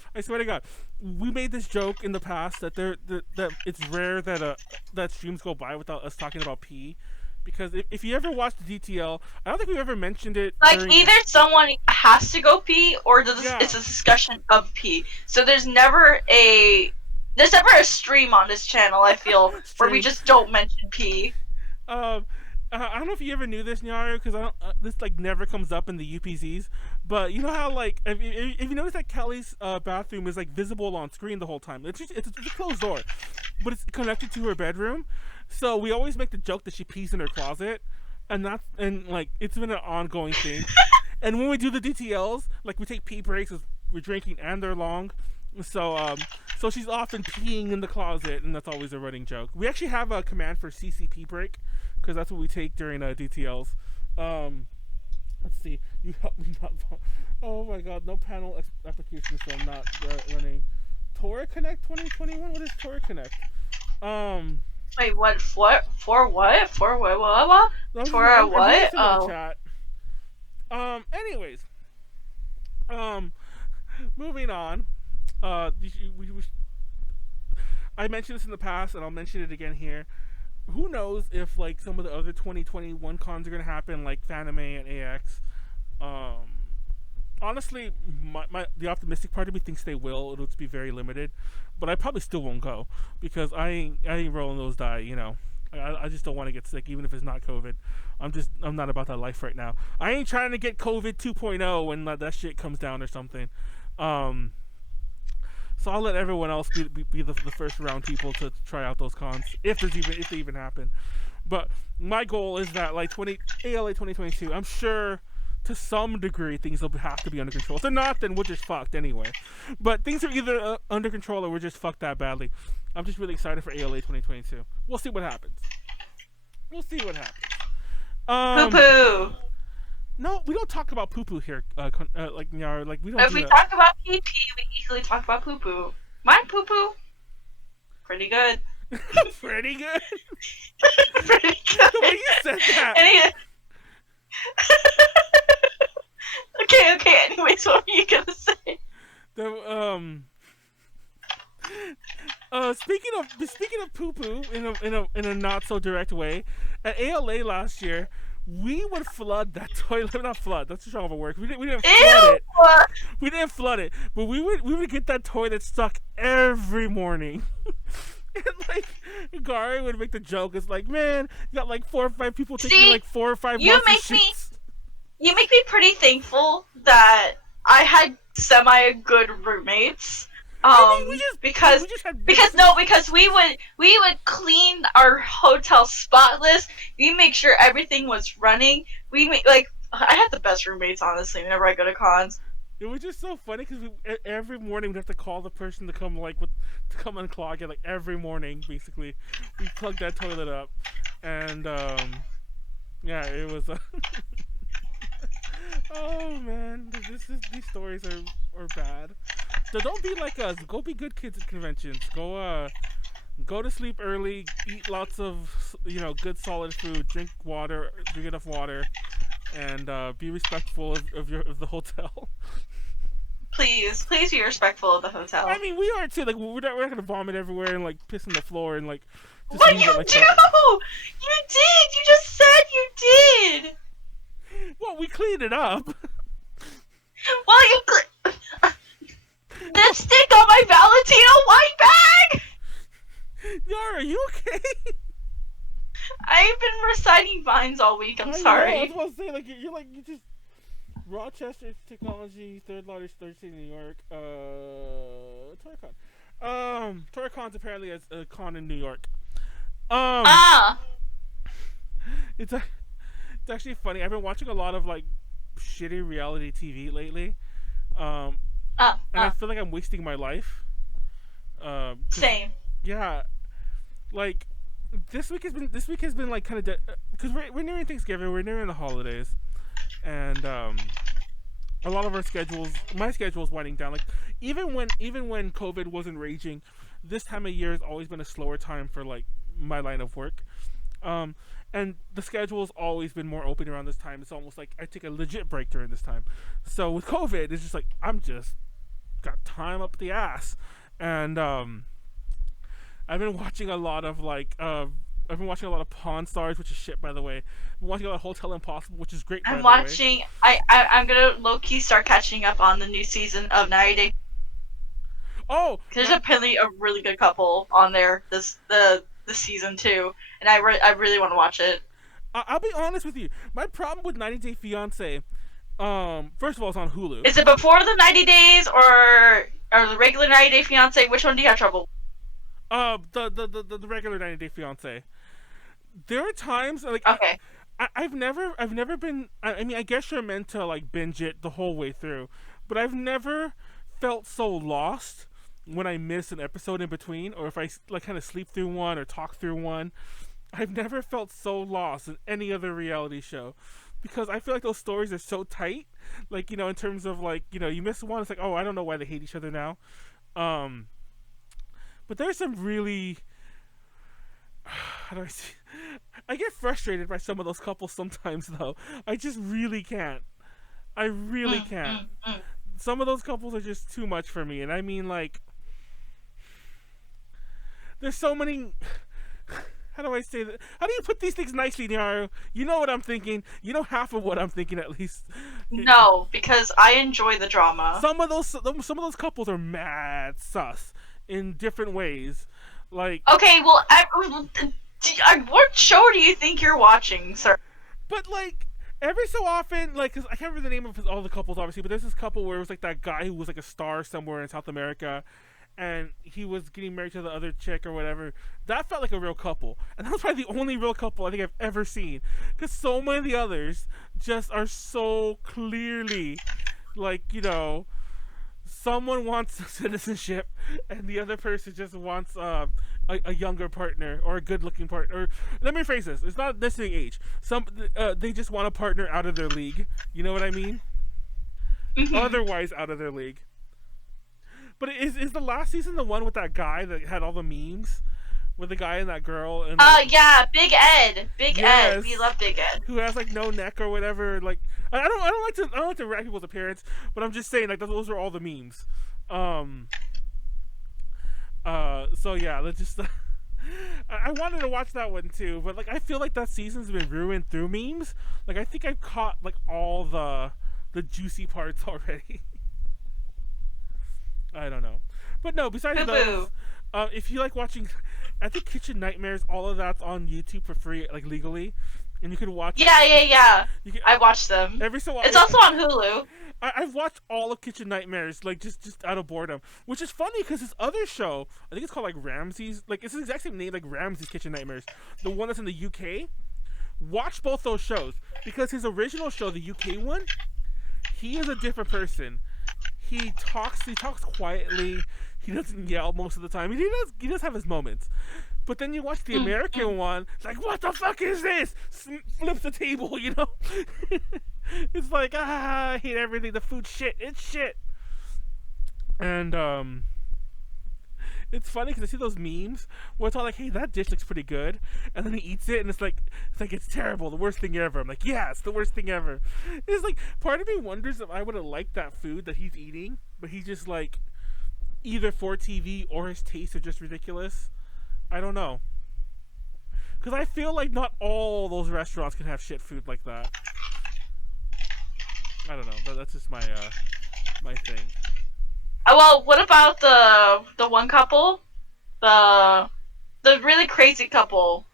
We made this joke in the past that that it's rare that streams go by without us talking about pee. Because if you ever watched the DTL, I don't think we ever mentioned it. Like, either someone has to go pee, or it's a discussion of pee. So there's never a stream on this channel, I feel, where we just don't mention pee. I don't know if you ever knew this, Nyaru, because this like never comes up in the UPZs. But you know how like if you notice that Kelly's bathroom is like visible on screen the whole time. It's a closed door, but it's connected to her bedroom. So we always make the joke that she pees in her closet, and like it's been an ongoing thing. And when we do the DTLs, like we take pee breaks, we're drinking and they're long. So she's often peeing in the closet, and that's always a running joke. We actually have a command for CCP break, because that's what we take during DTLs. Let's see. You help me not. Oh my God! No panel applications, so I'm not running. Tora Connect 2021. What is Tora Connect? Wait, what? For what? For what? Tora what? Oh. Chat. Anyways. Moving on. I mentioned this in the past, and I'll mention it again here. Who knows if like some of the other 2021 cons are gonna happen, like Fanime and AX. Honestly, the optimistic part of me thinks they will. It'll just be very limited, but I probably still won't go because I ain't rolling those die. You know, I just don't want to get sick, even if it's not COVID. I'm not about that life right now. I ain't trying to get COVID 2.0 when that shit comes down or something. So I'll let everyone else be the first round people to try out those cons if they even happen. But my goal is that like ALA 2022, I'm sure to some degree things will have to be under control. If they're not, then we're just fucked anyway. But things are either under control or we're just fucked that badly. I'm just really excited for ALA 2022. We'll see what happens. Poo-poo. No, we don't talk about poo-poo here. Like Nyaru, like we don't. If we talk about pee, we easily talk about poo-poo. Mine poo-poo. Pretty good. Pretty good. Pretty good. The way you said that. Okay. Anyways, what were you gonna say? Speaking of poo-poo in a not so direct way, at ALA last year, we would flood that toilet. Not flood. That's too strong of a word. We didn't flood it. We didn't flood it, but we would get that toilet stuck every morning. And like Gary would make the joke. It's like, man, you got like 4 or 5 people taking like 4 or 5 months. You make me pretty thankful that I had semi-good roommates. Because we would clean our hotel spotless. We make sure everything was running. I had the best roommates, honestly. Whenever I go to cons, It was just so funny because every morning we'd have to call the person to come to come unclog it, like every morning. Basically, we plugged that toilet up, and yeah, it was. Oh man, these stories are bad. So don't be like us. Go be good kids at conventions. Go to sleep early. Eat lots of good solid food. Drink water. Drink enough water, and be respectful of the hotel. Please be respectful of the hotel. I mean, we are too. Like we're not gonna vomit everywhere and like piss on the floor and like. Just What leave you it like do? that. You did. You just said you did. Well, we cleaned it up. Well, you lipstick on my Valentino white bag. Yara, are you okay? I've been reciting vines all week. I'm sorry. Know, I was about to say you just Rochester Technology, third largest state in New York. TorCon. TorCon's apparently a con in New York. It's actually funny. I've been watching a lot of like shitty reality TV lately. And I feel like I'm wasting my life. Same. Yeah, like this week has been like kind of because we're nearing Thanksgiving, we're nearing the holidays, and a lot of my schedule is winding down. Like even when COVID wasn't raging, this time of year has always been a slower time for like my line of work. And the schedule's always been more open around this time. It's almost like I take a legit break during this time. So with COVID, it's just like I'm just got time up the ass, and I've been watching a lot of Pawn Stars, which is shit, by the way. I've been watching a lot of Hotel Impossible, which is great. I'm watching. I'm gonna low key start catching up on the new season of 90 Day. Oh, there's apparently a really good couple on there this season too, and I really want to watch it. I'll be honest with you. My problem with 90 Day Fiancé, first of all, it's on Hulu. Is it before the 90 days or the regular 90 Day Fiancé? Which one do you have trouble with? The regular 90 Day Fiancé. There are times like okay. I've never been. I mean, I guess you're meant to like binge it the whole way through, but I've never felt so lost when I miss an episode in between, or if I like kind of sleep through one or talk through one. I've never felt so lost in any other reality show, because I feel like those stories are so tight. Like in terms of like you miss one, it's like, oh, I don't know why they hate each other now. But there's some really, how do I say? I get frustrated by some of those couples sometimes, though. I just really can't. I really can't. Some of those couples are just too much for me, and I mean like, there's so many. How do I say that? How do you put these things nicely, Nyaru? You know what I'm thinking. You know half of what I'm thinking, at least. No, because I enjoy the drama. Some of those couples are mad sus in different ways. Like, okay, well, what show do you think you're watching, sir? But like every so often, like, cause I can't remember the name of all the couples, obviously, but there's this couple where it was like that guy who was like a star somewhere in South America, and he was getting married to the other chick or whatever. That felt like a real couple, and that was probably the only real couple I think I've ever seen. Because so many of the others just are so clearly, like, someone wants citizenship, and the other person just wants a younger partner or a good-looking partner. Or, let me rephrase this: it's not necessarily age. They just want a partner out of their league. You know what I mean? Mm-hmm. Otherwise, out of their league. But is the last season the one with that guy that had all the memes? With the guy and that girl? And yeah, Big Ed. Ed. We love Big Ed. Who has like no neck or whatever. Like I don't like to rag people's appearance, but I'm just saying like those are all the memes. So yeah, let's just. I wanted to watch that one too, but like I feel like that season's been ruined through memes. Like I think I've caught like all the juicy parts already. I don't know, but no. Besides those, if you like watching, I think Kitchen Nightmares, all of that's on YouTube for free, like legally, and you can watch. Yeah. I watch them. Every so often. It's also on Hulu. I've watched all of Kitchen Nightmares, like just out of boredom, which is funny because his other show, I think it's called like Ramsey's, like it's the exact same name, like Ramsey's Kitchen Nightmares, the one that's in the UK. Watch both those shows because his original show, the UK one, he is a different person. He talks quietly. He doesn't yell most of the time. He does have his moments. But then you watch the American one, it's like, what the fuck is this? Flips the table, you know? It's like, I hate everything. The food's shit. It's shit. And, it's funny because I see those memes where it's all like, hey, that dish looks pretty good. And then he eats it and it's like, it's terrible. The worst thing ever. I'm like, yeah, it's the worst thing ever. It's like, part of me wonders if I would have liked that food that he's eating, but he's just like, either for TV or his tastes are just ridiculous. I don't know. Because I feel like not all those restaurants can have shit food like that. I don't know. That's just my my thing. Well, what about the one couple? The really crazy couple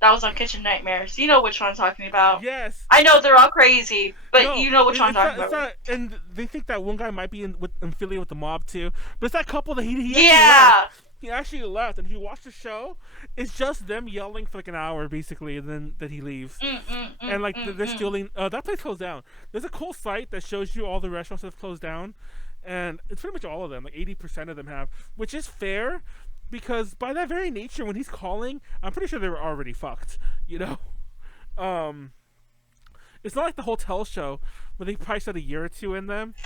that was on Kitchen Nightmares. You know which one I'm talking about. Yes. I know they're all crazy, but No, you know which one I'm talking about. And they think that one guy might be affiliated with the mob too. But it's that couple that he actually Yeah. left. He actually left, and if you watch the show, it's just them yelling for like an hour, basically, and then he leaves. And like they're stealing. That place closed down. There's a cool site that shows you all the restaurants that have closed down, and it's pretty much all of them. Like 80% of them have, which is fair, because by that very nature, when he's calling, I'm pretty sure they were already fucked. You know, it's not like the hotel show where they probably said a year or two in them.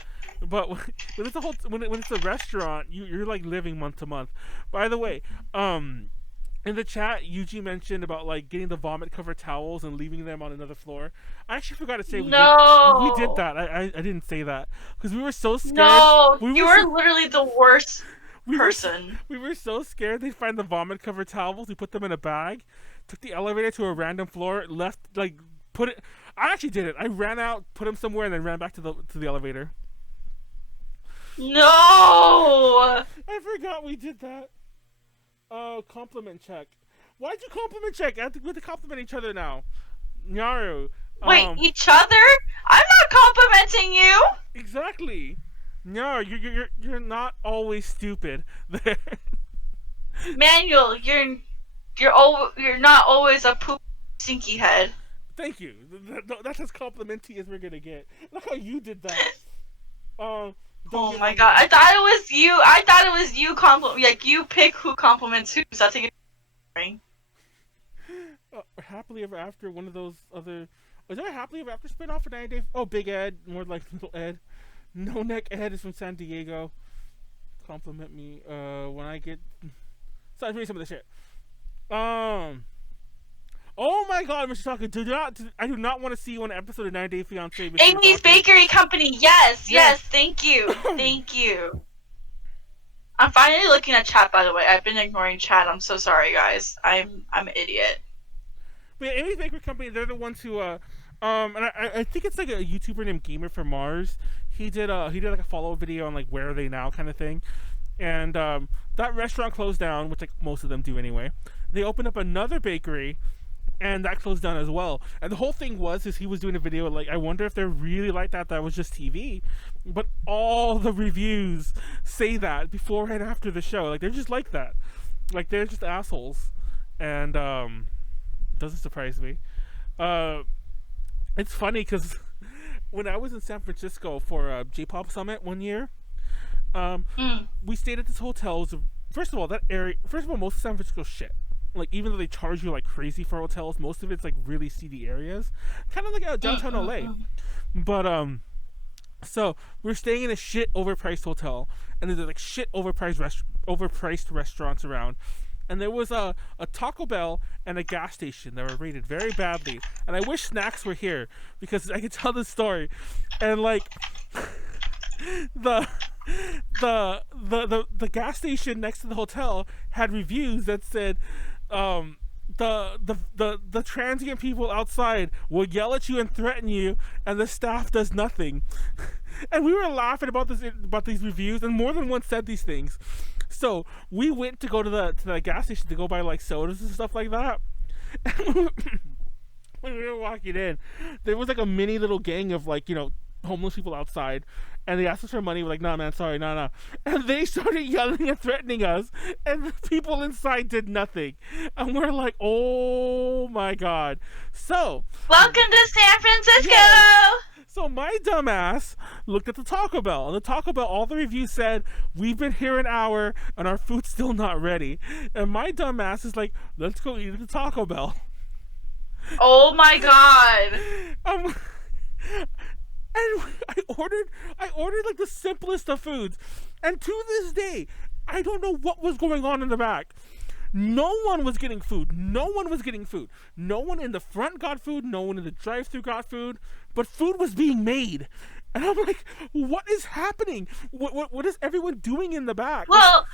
But when it's when it's a restaurant, you're like living month to month. By the way, in the chat, Yuji mentioned about like getting the vomit covered towels and leaving them on another floor. I actually forgot to say we did that. I didn't say that because we were so scared. No, you were literally the worst person. We were so scared they'd find the vomit covered towels. We put them in a bag, took the elevator to a random floor, left put it. I actually did it. I ran out, put them somewhere, and then ran back to the elevator. No! I forgot we did that. Compliment check. Why'd you compliment check? We have to compliment each other now. Nyaru. Wait, each other? I'm not complimenting you! Exactly. Nyaru, you're not always stupid. There. Manuel, you're not always a poop stinky head. Thank you. That's as complimentary as we're gonna get. Look how you did that. Oh my god! I thought it was you. I thought it was you compliment. Like you pick who compliments who. So I think it's Happily Ever After. One of those other. Was there a Happily Ever After spinoff for 90 Day? Oh, Big Ed, more like Little Ed. No Neck Ed is from San Diego. Compliment me. When I get. So I'm reading some of this shit. Oh my god, Mr. Taka, I do not want to see you on an episode of 90 Day Fiancé. Amy's Bakery Company, yes, thank you, thank you. I'm finally looking at chat, by the way. I've been ignoring chat. I'm so sorry, guys. I'm an idiot. But yeah, Amy's Bakery Company, they're the ones who, and I think it's like a YouTuber named Gamer from Mars. He did like a follow-up video on like where are they now kind of thing. And that restaurant closed down, which like most of them do anyway. They opened up another bakery, and that closed down as well. And the whole thing was he was doing a video like, I wonder if they're really like that was just TV. But all the reviews say that before and after the show. Like, they're just like that. Like, they're just assholes. And doesn't surprise me. It's funny because when I was in San Francisco for J-Pop Summit one year, we stayed at this hotel. First of all, most of San Francisco shit. Like, even though they charge you like crazy for hotels, most of it's like really seedy areas, kind of like downtown LA. But so we're staying in a shit overpriced hotel, and there's like shit overpriced restaurants around, and there was a Taco Bell and a gas station that were rated very badly. And I wish Snakz were here because I could tell this story. And like the gas station next to the hotel had reviews that said the transient people outside will yell at you and threaten you, and the staff does nothing. And we were laughing about these reviews, and more than one said these things. So we went to go to the gas station to go buy like sodas and stuff like that. When we were walking in, there was like a mini little gang of like, you know, homeless people outside, and they asked us for money. We're like, no, man, sorry, no. And they started yelling and threatening us, and the people inside did nothing. And we're like, oh my god. So welcome to San Francisco. Yes. So my dumbass looked at the Taco Bell. And the Taco Bell, all the reviews said, we've been here an hour and our food's still not ready. And my dumbass is like, let's go eat at the Taco Bell. Oh my god. And I ordered like the simplest of foods. And to this day, I don't know what was going on in the back. No one was getting food. No one was getting food. No one in the front got food. No one in the drive-thru got food. But food was being made. And I'm like, what is happening? What is everyone doing in the back? Well,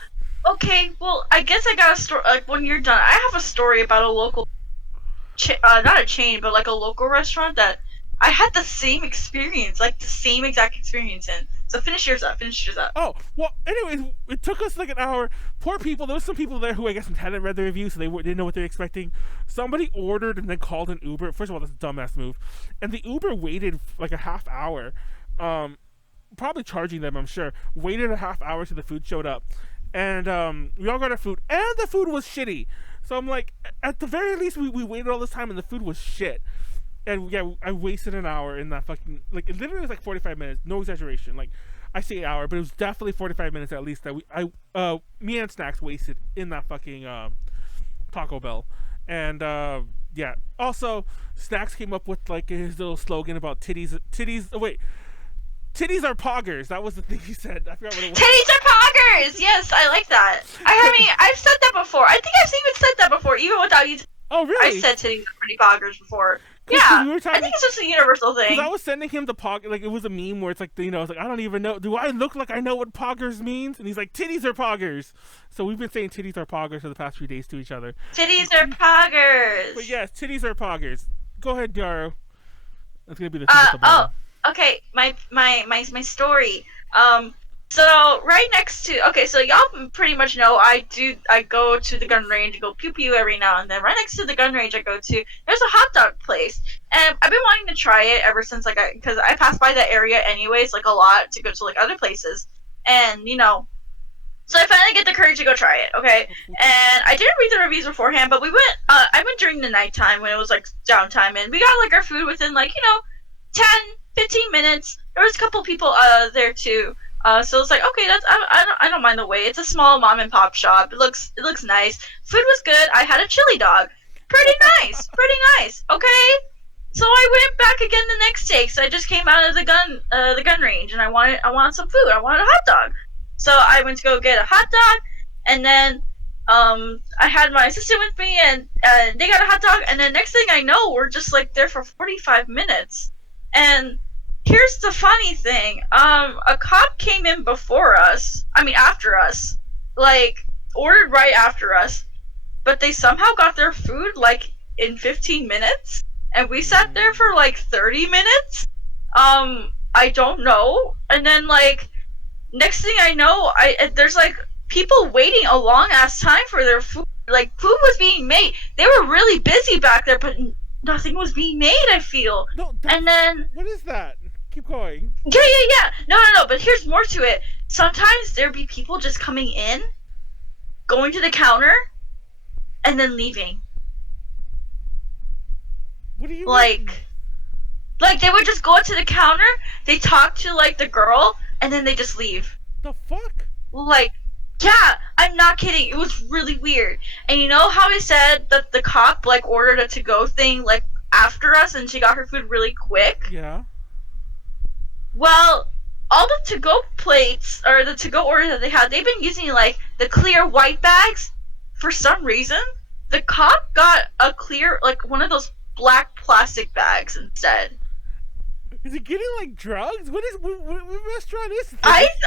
okay. Well, I guess I got a story. Like, when you're done, I have a story about a local, not a chain, but like a local restaurant that I had the same experience, like the same exact experience in. So finish yours up. Oh, well, anyways, it took us like an hour. Poor people. There was some people there who I guess hadn't read the review, so they didn't know what they were expecting. Somebody ordered and then called an Uber. First of all, that's a dumbass move. And the Uber waited like a half hour. Probably charging them, I'm sure. Waited a half hour till the food showed up. And we all got our food. And the food was shitty. So I'm like, at the very least, we waited all this time and the food was shit. And yeah, I wasted an hour in that fucking, like, it literally was like 45 minutes, no exaggeration. Like, I say hour, but it was definitely 45 minutes at least that me and Snakz wasted in that fucking Taco Bell. And yeah, also Snakz came up with like his little slogan about titties are poggers. That was the thing he said. I forgot what it was. Titties are poggers. Yes, I like that. I mean, I've said that before. I think I've even said that before, even without you. Oh, really? I said titties are pretty poggers before. Yeah, we were I think it's just a universal thing. Because I was sending him the pog, like it was a meme where it's like, you know, it's like, I don't even know. Do I look like I know what poggers means? And he's like, titties are poggers. So we've been saying titties are poggers for the past few days to each other. Titties are poggers. But yes, titties are poggers. Go ahead, Nyaru. That's gonna be the thing at the bottom. Okay. My story. So right next to, okay, so y'all pretty much know I go to the gun range and go pew pew every now and then. Right next to the gun range I go to, there's a hot dog place, and I've been wanting to try it ever since, like, because I pass by that area anyways, like, a lot to go to like other places, and you know, so I finally get the courage to go try it. Okay, and I didn't read the reviews beforehand, but we went. I went during the nighttime when it was like downtime, and we got like our food within like 10-15 minutes. There was a couple people there too. So it's like, okay, that's I don't mind the wait. It's a small mom and pop shop. It looks nice. Food was good. I had a chili dog. Pretty nice. Okay. So I went back again the next day. So I just came out of the gun range, and I wanted some food. I wanted a hot dog. So I went to go get a hot dog, and then I had my assistant with me, and they got a hot dog. And then next thing I know, we're just like there for 45 minutes, and here's the funny thing. A cop came in after us. Like, ordered right after us. But they somehow got their food, like, in 15 minutes. And we sat there for, like, 30 minutes. I don't know. And then, like, next thing I know, there's, like, people waiting a long-ass time for their food. Like, food was being made. They were really busy back there, but nothing was being made, I feel. No, and then... What is that? Keep going. Yeah. No, but here's more to it. Sometimes there'd be people just coming in, going to the counter, and then leaving. What do you mean? Like they would just go up to the counter, they talk to like the girl, and then they just leave. The fuck? Like, yeah, I'm not kidding. It was really weird. And you know how I said that the cop like ordered a to-go thing like after us, and she got her food really quick? Yeah. Well, all the to-go plates, or the to-go orders that they had, they've been using, like, the clear white bags. For some reason, the cop got a clear, like, one of those black plastic bags instead. Is he getting, like, drugs? What restaurant is this?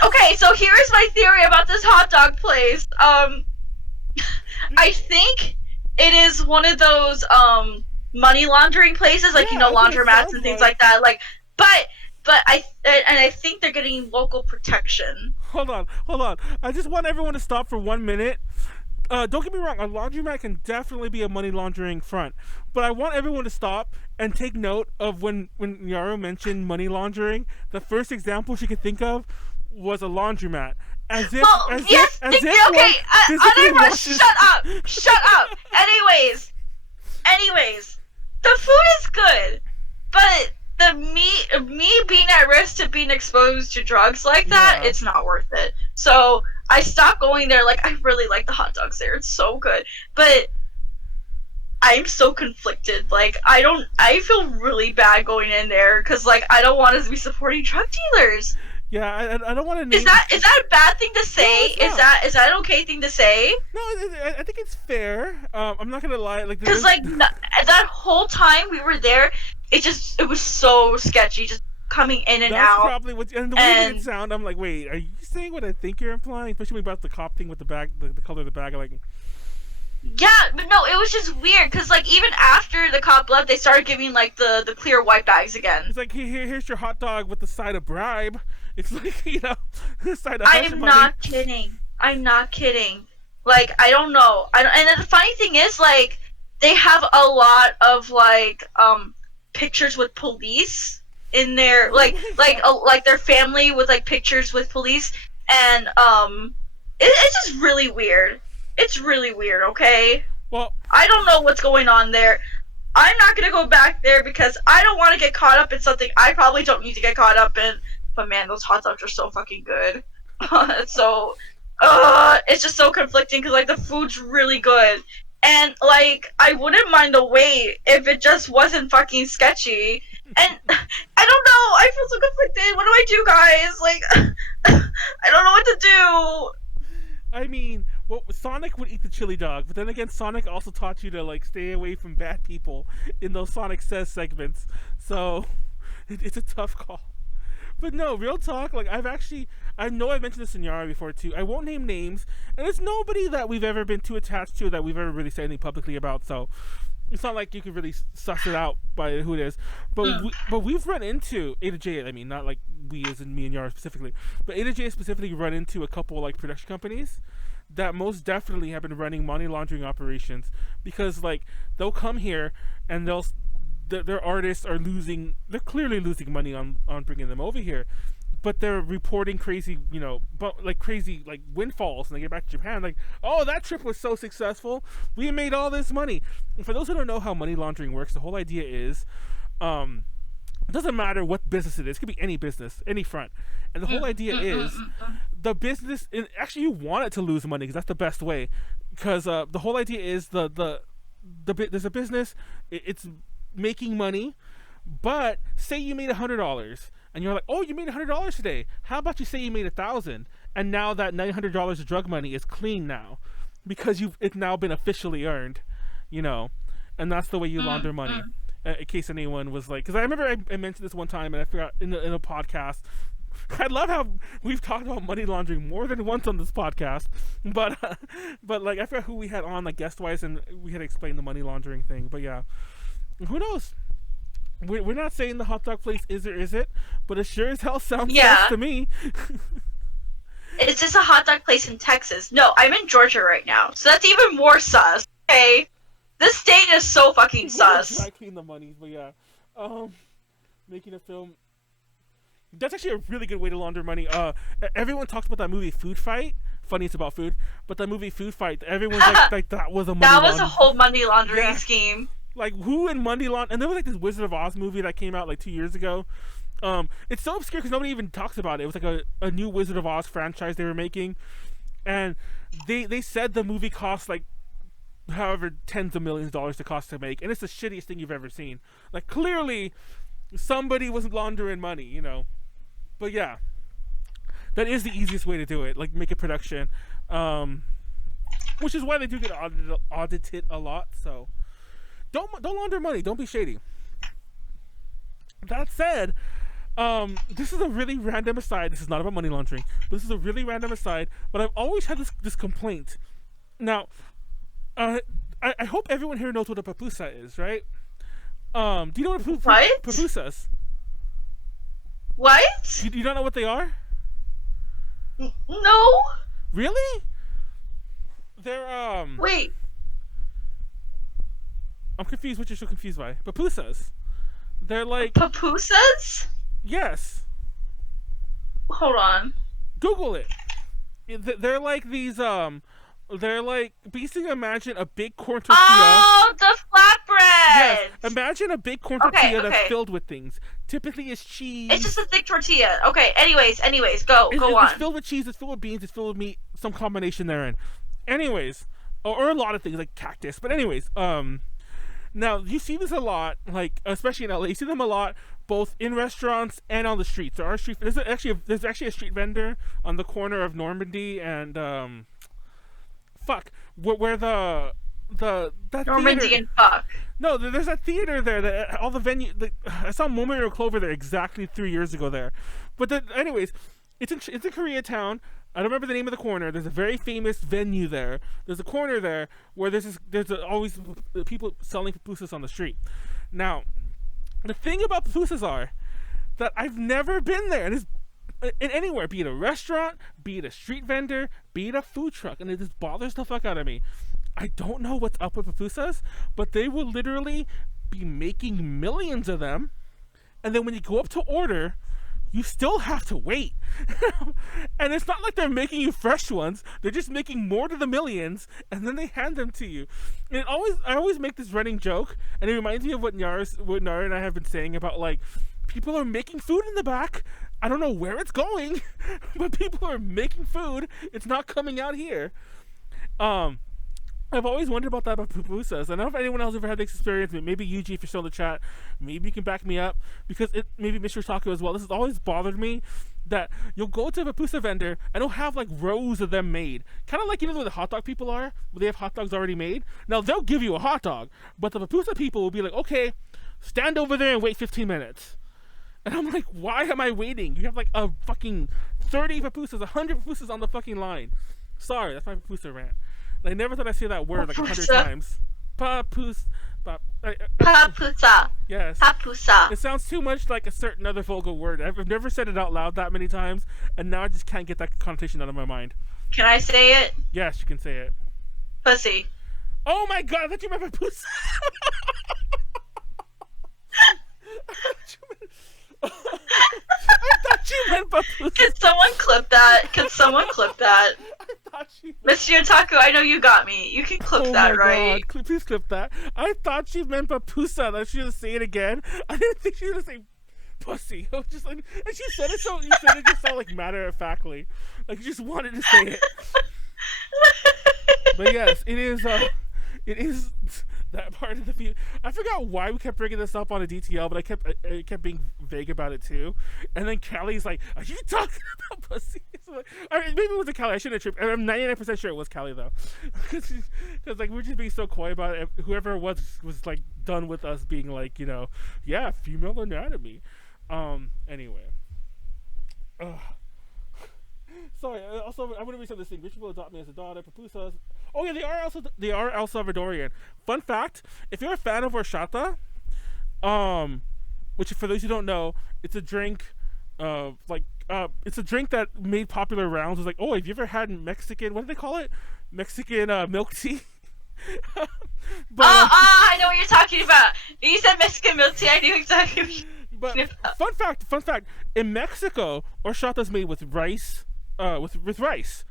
Okay, so here's my theory about this hot dog place. I think it is one of those, money laundering places, like, laundromats and things like that. Like, but I think they're getting local protection. Hold on. I just want everyone to stop for 1 minute. Don't get me wrong, a laundromat can definitely be a money laundering front. But I want everyone to stop and take note of when Nyaru mentioned money laundering, the first example she could think of was a laundromat. Shut up. Anyways, the food is good, but the me being at risk to being exposed to drugs like that, Yeah. it's not worth it. So I stopped going there. Like, I really like the hot dogs there. It's so good. But I'm so conflicted. Like, I feel really bad going in there because, like, I don't want to be supporting drug dealers. Yeah, I don't want to name. Is that a bad thing to say? No, it's not. Is that an okay thing to say? No, I think it's fair. I'm not gonna lie. Like, Because like that whole time we were there, it was so sketchy, just coming in and that's out. probably what. And the way it sound, I'm like, wait, are you saying what I think you're implying? Especially about the cop thing with the bag, the color of the bag. Like, yeah, but no, it was just weird because like even after the cop left, they started giving like the clear white bags again. it's like, here's your hot dog with the side of bribe. It's like, the side of I hush am money. not kidding. I'm not kidding. Like, I don't know. And the funny thing is, like, they have a lot of like pictures with police in their like their family with like pictures with police, and it's just really weird. It's really weird. Okay. Well, I don't know what's going on there. I'm not gonna go back there because I don't want to get caught up in something I probably don't need to get caught up in. But man, those hot dogs are so fucking good. So, it's just so conflicting because like the food's really good, and like I wouldn't mind the wait if it just wasn't fucking sketchy. And I don't know, I feel so conflicted. What do I do, guys? Like, I don't know what to do. I mean, well, Sonic would eat the chili dog, but then again, Sonic also taught you to like stay away from bad people in those Sonic Says segments. So it's a tough call. But no, real talk. Like, I know I've mentioned this in Nyaru before too. I won't name names, and it's nobody that we've ever been too attached to that we've ever really said anything publicly about. So it's not like you could really suss it out by who it is. But we've run into A to J. I mean, not like we as in me and Nyaru specifically, but A to J specifically run into a couple like production companies that most definitely have been running money laundering operations because like they'll come here and their artists are they're clearly losing money on bringing them over here, but they're reporting crazy, crazy like windfalls when they get back to Japan. Like, oh, that trip was so successful, we made all this money. And for those who don't know how money laundering works, the whole idea is, it doesn't matter what business it is. It could be any business, any front. And the whole idea is the business. Actually, you want it to lose money because that's the best way. Because the whole idea is there's a business. It's making money, but say you made $100 and you're like, oh, you made $100 today. How about you say you made 1,000, and now that $900 of drug money is clean now because it's now been officially earned, and that's the way you launder money. In case anyone was like, because I remember I mentioned this one time and I forgot in a podcast. I love how we've talked about money laundering more than once on this podcast, but like I forgot who we had on like guest wise, and we had to explain the money laundering thing. But yeah. Who knows? We're not saying the hot dog place is or is it, but it sure as hell sounds sus to me. Is this a hot dog place in Texas? No, I'm in Georgia right now, so that's even more sus. Okay, this state is so fucking sus. I clean the monies, but yeah, making a film. That's actually a really good way to launder money. Everyone talks about that movie Food Fight. Funny it's about food, but that movie Food Fight, everyone's like that was a money that was a whole money laundering scheme. Like, who in money laundering? And there was like this Wizard of Oz movie that came out like 2 years ago. It's so obscure because nobody even talks about it. It was like a new Wizard of Oz franchise they were making, and they said the movie cost like however tens of millions of dollars to cost to make, and it's the shittiest thing you've ever seen. Like, clearly somebody was laundering money, But yeah, that is the easiest way to do it. Like, make a production, which is why they do get audited a lot. So. Don't launder money. Don't be shady. That said, this is a really random aside. This is not about money laundering. But this is a really random aside. But I've always had this complaint. Now, I hope everyone here knows what a pupusa is, right? Do you know what pupusas? What? You don't know what they are? No. Really? They're Wait. I'm confused what you're so confused by. Pupusas. They're like... Pupusas? Yes. Hold on. Google it. They're like these, they're like... Basically imagine a big corn tortilla. Oh, the flatbread! Yes, imagine a big corn tortilla that's filled with things. Typically, it's cheese. It's just a thick tortilla. Okay. Anyways, go on. It's filled with cheese. It's filled with beans. It's filled with meat. Some combination therein. Anyways, or a lot of things like cactus. But anyways, now you see this a lot, like especially in LA. You see them a lot, both in restaurants and on the streets. There's actually a street vendor on the corner of Normandy and where that Normandy theater, and fuck. No, there's that theater there that all the venue. I saw Moment or Clover there exactly 3 years ago there, but anyways, it's in Koreatown. I don't remember the name of the corner. There's a very famous venue there. There's a corner there where there's always people selling pupusas on the street. Now, the thing about pupusas are that I've never been there, and it's in anywhere, be it a restaurant, be it a street vendor, be it a food truck, and it just bothers the fuck out of me. I don't know what's up with pupusas, but they will literally be making millions of them, and then when you go up to order, you still have to wait. And it's not like they're making you fresh ones. They're just making more to the millions, and then they hand them to you. And I always make this running joke, and it reminds me of what Nyaru and I have been saying about, like, people are making food in the back. I don't know where it's going, but people are making food. It's not coming out here. I've always wondered about that about pupusas. I don't know if anyone else ever had this experience. Maybe Yuji, if you're still in the chat, maybe you can back me up, because maybe Mr. Taco as well. This has always bothered me, that you'll go to a pupusa vendor and they'll have like rows of them made, kind of like, you know, where the hot dog people are, where they have hot dogs already made. Now they'll give you a hot dog, but the pupusa people will be like, okay, stand over there and wait 15 minutes. And I'm like, why am I waiting? You have like a fucking 30 pupusas, 100 pupusas on the fucking line. Sorry, that's my pupusa rant. I never thought I'd say that word like 100 times. Papusa. Yes. Papusa. It sounds too much like a certain other vulgar word. I've never said it out loud that many times, and now I just can't get that connotation out of my mind. Can I say it? Yes, you can say it. Pussy. Oh my god, I thought you meant papusa. I thought you meant papusa. Can someone clip that? Mr. Otaku, I know you got me. You can clip that, right? God. Please clip that. I thought she meant papusa. That she was say it again. I didn't think she was gonna say pussy. I was just like, and she said it so. You said it just so like matter of factly, like you just wanted to say it. But yes, it is. It is that part of the view. I forgot why we kept bringing this up on a DTL, but I kept being vague about it too. And then Callie's like, "Are you talking about pussy?" So like, maybe it was a Callie. I shouldn't have tripped. I'm 99% sure it was Callie though, because like we're just being so coy about it. Whoever was like done with us being like, you know, yeah, female anatomy. Anyway. Sorry. Also, I want to read some of this thing. Rich people adopt me as a daughter. Pupusas. Oh yeah, they are El Salvadorian. Fun fact: if you're a fan of horchata, which for those who don't know, it's a drink, it's a drink that made popular rounds. It was like, oh, have you ever had Mexican? What do they call it? Mexican milk tea. But, I know what you're talking about. You said Mexican milk tea. I knew exactly what you were talking about. Fun fact. In Mexico, horchata is made with rice. With rice,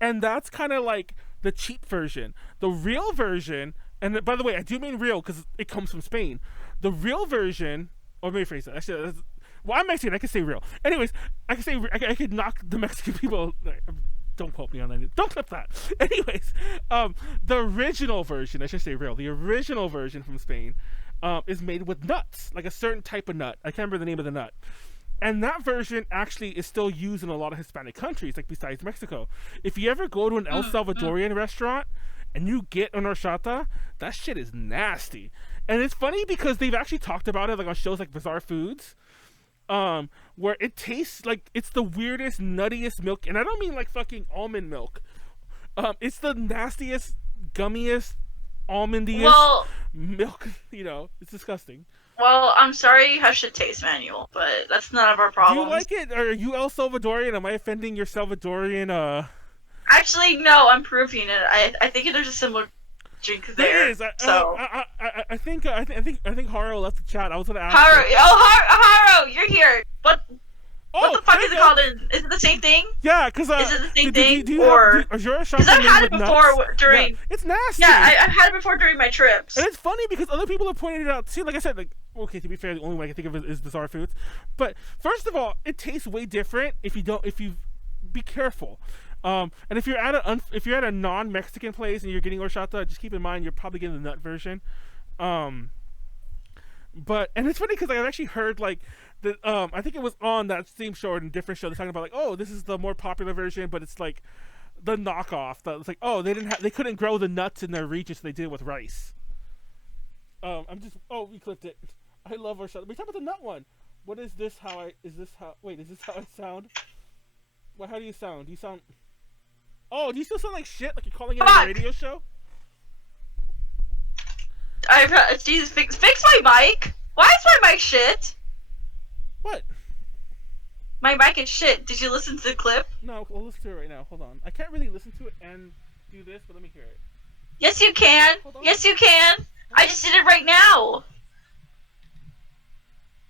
and that's kind of like the cheap version. The real version, and by the way, I do mean real because it comes from Spain. The real version, or let me rephrase that. Actually, well, I'm Mexican. I can say real. Anyways, I can say I could knock the Mexican people. Don't quote me on that. Don't clip that. Anyways, the original version, I should say real. The original version from Spain, is made with nuts, like a certain type of nut. I can't remember the name of the nut. And that version actually is still used in a lot of Hispanic countries, like besides Mexico. If you ever go to an El Salvadorian restaurant and you get an horchata, that shit is nasty. And it's funny because they've actually talked about it like on shows like Bizarre Foods, where it tastes like it's the weirdest, nuttiest milk. And I don't mean like fucking almond milk. It's the nastiest, gummiest, almondiest milk. You know, it's disgusting. Well, I'm sorry you have shit taste manual, but that's none of our problems. Do you like it? Are you El Salvadorian? Am I offending your Salvadorian, Actually, no, I'm proving it. I think there's a similar drink there. There is. So I think Haro left the chat. I was gonna ask. Haro, Haro, you're here. What the fuck what is it called? Is it the same thing? Yeah, because is it the same thing? Is your because I've had it before during. Yeah, it's nasty. Yeah, I've had it before during my trips. And it's funny because other people have pointed it out too. Like I said, like okay, to be fair, the only way I can think of it is bizarre foods. But first of all, it tastes way different if you be careful. And if you're at a non-Mexican place and you're getting horchata, just keep in mind you're probably getting the nut version. But and it's funny because I've actually heard like the I think it was on that same show or in a different show they're talking about like, oh, this is the more popular version, but it's like the knockoff. That it's like, oh, they couldn't grow the nuts in their region, so they did it with rice. We clipped it. I love horchata. We talk about the nut one. What is this? Is this how I sound? Well, how do you sound? Do you sound? Oh, do you still sound like shit? Like you're calling it a radio show? Jesus, fix my mic. Why is my mic shit? What? My mic is shit. Did you listen to the clip? No, we'll listen to it right now. Hold on. I can't really listen to it and do this, but let me hear it. Yes, you can. Yes, you can. I just did it right now.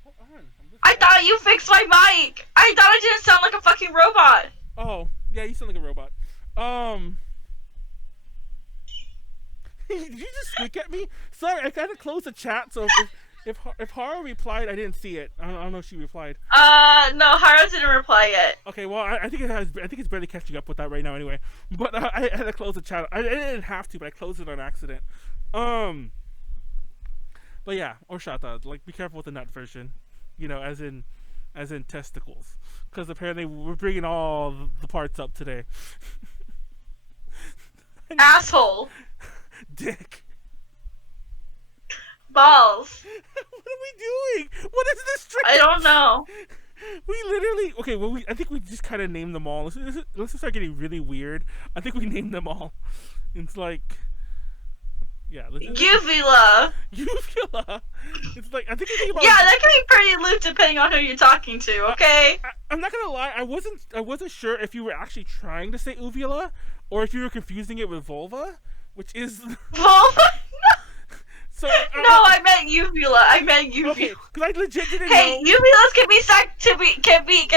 Hold on. I thought you fixed my mic. I thought I didn't sound like a fucking robot. Oh, yeah, you sound like a robot. Did you just squeak at me? Sorry, I gotta close the chat. So if Hara replied, I didn't see it. I don't know if she replied. No, Hara didn't reply yet. Okay, well, I think it's barely catching up with that right now. Anyway, but I had to close the chat. I didn't have to, but I closed it on accident. But yeah, horchata. Like, be careful with the nut version. You know, as in testicles, because apparently we're bringing all the parts up today. Asshole. Dick. Balls. What are we doing? What is this trick? I don't know. We literally I think we just kind of named them all. Let's start getting really weird. I think we named them all. It's like, yeah. Uvula. Uvula. It's like I think about. Yeah, that can be pretty loose depending on who you're talking to. Okay. I'm not gonna lie. I wasn't sure if you were actually trying to say uvula or if you were confusing it with vulva, which is vulva. So I meant uvula. Okay, because I legit didn't know. Hey, uvulas can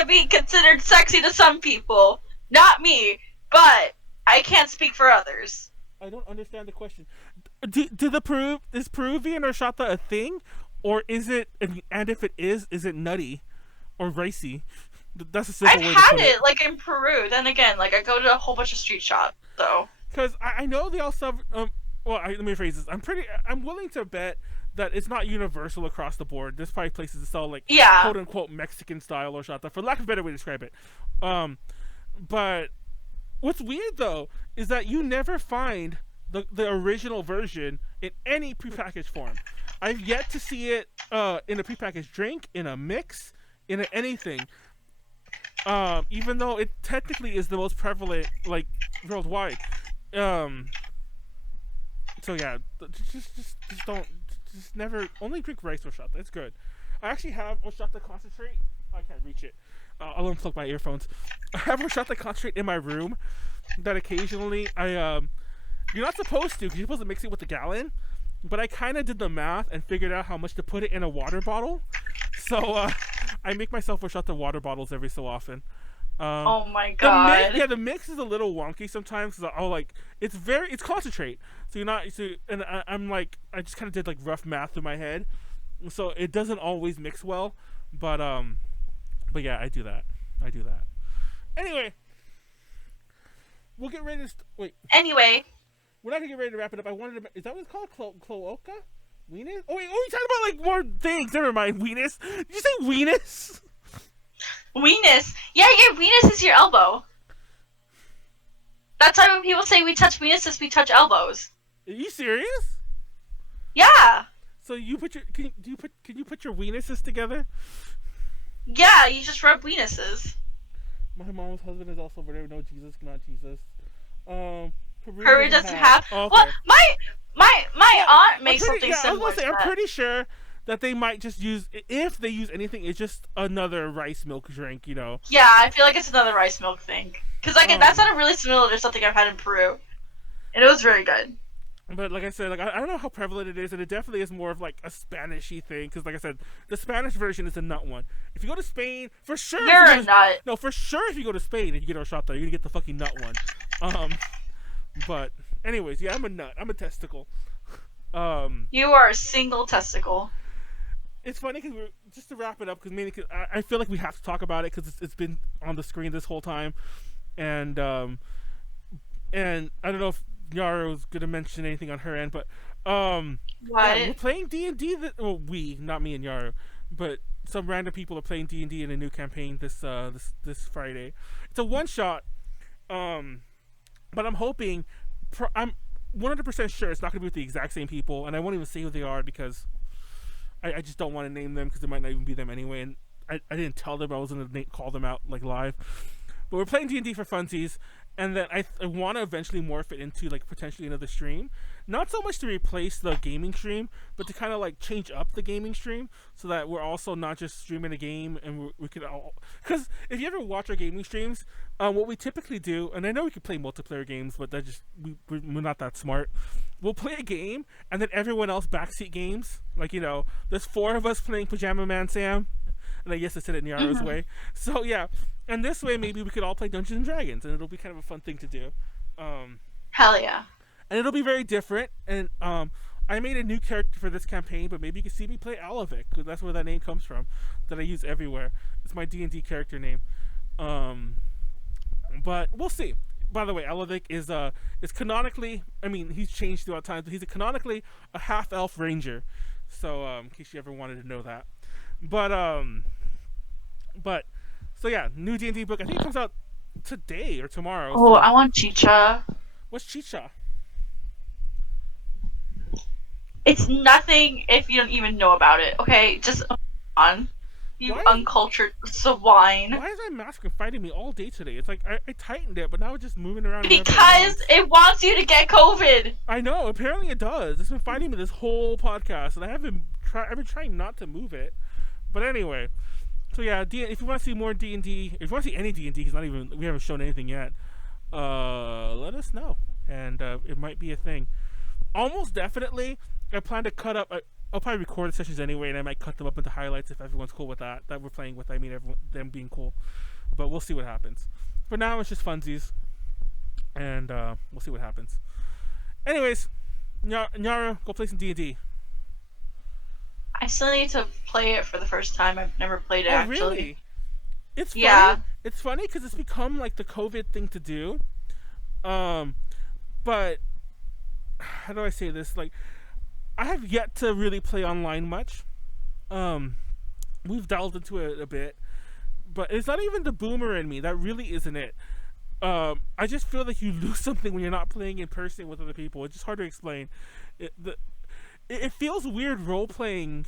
be considered sexy to some people. Not me, but I can't speak for others. I don't understand the question. Is Peruvian horchata a thing, or is it? And if it is it nutty, or ricey? That's a simple way to put it. I've had it like in Peru. Then again, like I go to a whole bunch of street shops, so. Because I know they also let me rephrase this. I'm willing to bet that it's not universal across the board. There's probably places that sell like quote unquote Mexican style horchata, for lack of a better way to describe it. But what's weird though is that you never find the original version in any prepackaged form. I've yet to see it in a prepackaged drink, in a mix, in anything. Even though it technically is the most prevalent like worldwide. So yeah, just never only drink rice horchata. It's good. I actually have horchata concentrate. I can't reach it. I'll unplug my earphones. I have horchata concentrate in my room that occasionally you're not supposed to because you're supposed to mix it with the gallon, but I kind of did the math and figured out how much to put it in a water bottle. So I make myself horchata water bottles every so often. Oh my god! The mix is a little wonky sometimes. Cause it's concentrate. So you're not. And I'm like, I just kind of did like rough math in my head, so it doesn't always mix well. But yeah, I do that. Anyway, we'll get ready to wait. Anyway, we're not gonna get ready to wrap it up. I wanted to. Is that what it's called? Cloaca? Weenus? Oh wait, you talking about like more things. Never mind. Weenus. Did you say weenus? Weenus. Yeah, your weenus is your elbow. That's why when people say we touch weenuses, we touch elbows. Are you serious? Yeah. So you put your can you put your weenuses together? Yeah, you just rub weenuses. My mom's husband is also very no Jesus, not Jesus. Peru doesn't have. Oh, okay. Well, my aunt makes something similar. I was gonna say, I'm pretty sure that they might just use, if they use anything, it's just another rice milk drink, you know. Yeah, I feel like it's another rice milk thing. Because that sounded really similar to something I've had in Peru. And it was very good. But like I said, like I don't know how prevalent it is, and it definitely is more of like a Spanish-y thing. Because like I said, the Spanish version is the nut one. If you go to Spain, for sure. You're a nut. No, for sure. If you go to Spain and you get horchata, you're gonna get the fucking nut one. Um, but anyways, yeah, I'm a nut. I'm a testicle. You are a single testicle. It's funny because we're just to wrap it up, because mainly cause I feel like we have to talk about it because it's been on the screen this whole time, and I don't know if Nyaru's gonna mention anything on her end, but What? yeah, we're playing D&D. Well, we, not me and Nyaru, but some random people are playing D&D in a new campaign this Friday. It's a one shot, but I'm hoping, I'm 100% sure it's not gonna be with the exact same people, and I won't even say who they are because I just don't want to name them because it might not even be them anyway, and I didn't tell them I was gonna call them out like live. But we're playing D&D for funsies, and then I want to eventually morph it into like potentially another stream. Not so much to replace the gaming stream, but to kind of like change up the gaming stream so that we're also not just streaming a game, and we could all. Because if you ever watch our gaming streams, what we typically do, and I know we could play multiplayer games, but that just we're not that smart. We'll play a game, and then everyone else backseat games. Like, there's 4 of us playing Pajama Man Sam, and I guess I said it Nyaru's way. So yeah, and this way maybe we could all play Dungeons and Dragons, and it'll be kind of a fun thing to do. Hell yeah. And it'll be very different. And I made a new character for this campaign, but maybe you can see me play Alavic, because that's where that name comes from, that I use everywhere. It's my D&D character name. But we'll see. By the way, Alavic is canonically, I mean, he's changed throughout time, but he's canonically a half-elf ranger. So, in case you ever wanted to know that. But so yeah, new D&D book. I think it comes out today or tomorrow. Oh, so. I want chicha. What's chicha? It's nothing if you don't even know about it, okay? Just on. You uncultured swine. Why is that mask fighting me all day today? It's like I tightened it, but now it's just moving around. Because it wants you to get COVID. I know. Apparently it does. It's been fighting me this whole podcast, and I've been trying not to move it. But anyway, so yeah, if you want to see more D&D, if you want to see any D&D, because we haven't shown anything yet, let us know, and it might be a thing. Almost definitely, I plan to cut up. I'll probably record the sessions anyway, and I might cut them up into highlights if everyone's cool with that. That we're playing with, I mean them being cool. But we'll see what happens. For now, it's just funsies, and we'll see what happens. Anyways, Nyaru, go play some D&D. I still need to play it for the first time. I've never played it, actually. Really? It's funny. Yeah. It's funny because it's become like the COVID thing to do. But how do I say this? Like, I have yet to really play online much. We've delved into it a bit, but it's not even the boomer in me. That really isn't it. I just feel like you lose something when you're not playing in person with other people. It's just hard to explain. It feels weird role playing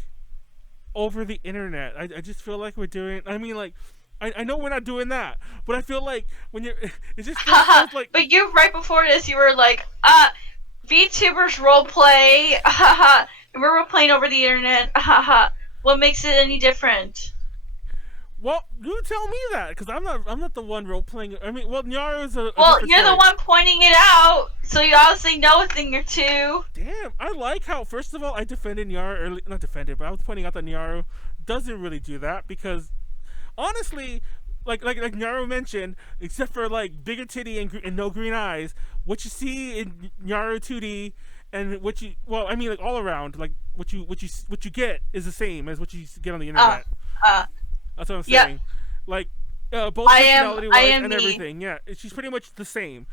over the internet. I just feel like we're doing. I mean, like, I know we're not doing that, but I feel like when you're, it just feels like. But you right before this, you were like, VTubers roleplay, and we're playing over the internet, What makes it any different? Well, you tell me that, because I'm not the one role playing. I mean, well, Nyaru's a. Well, you're the one pointing it out, so you obviously know a thing or two. Damn, I like how, first of all, I defended Nyaru not defended, but I was pointing out that Nyaru doesn't really do that, because honestly, like Nyaru mentioned, except for like bigger titty and no green eyes, what you see in Nyaru 2D and I mean, like, all around, like what you get is the same as what you get on the internet. That's what I'm saying. Yep. Like, both personality-wise and everything. Yeah, she's pretty much the same.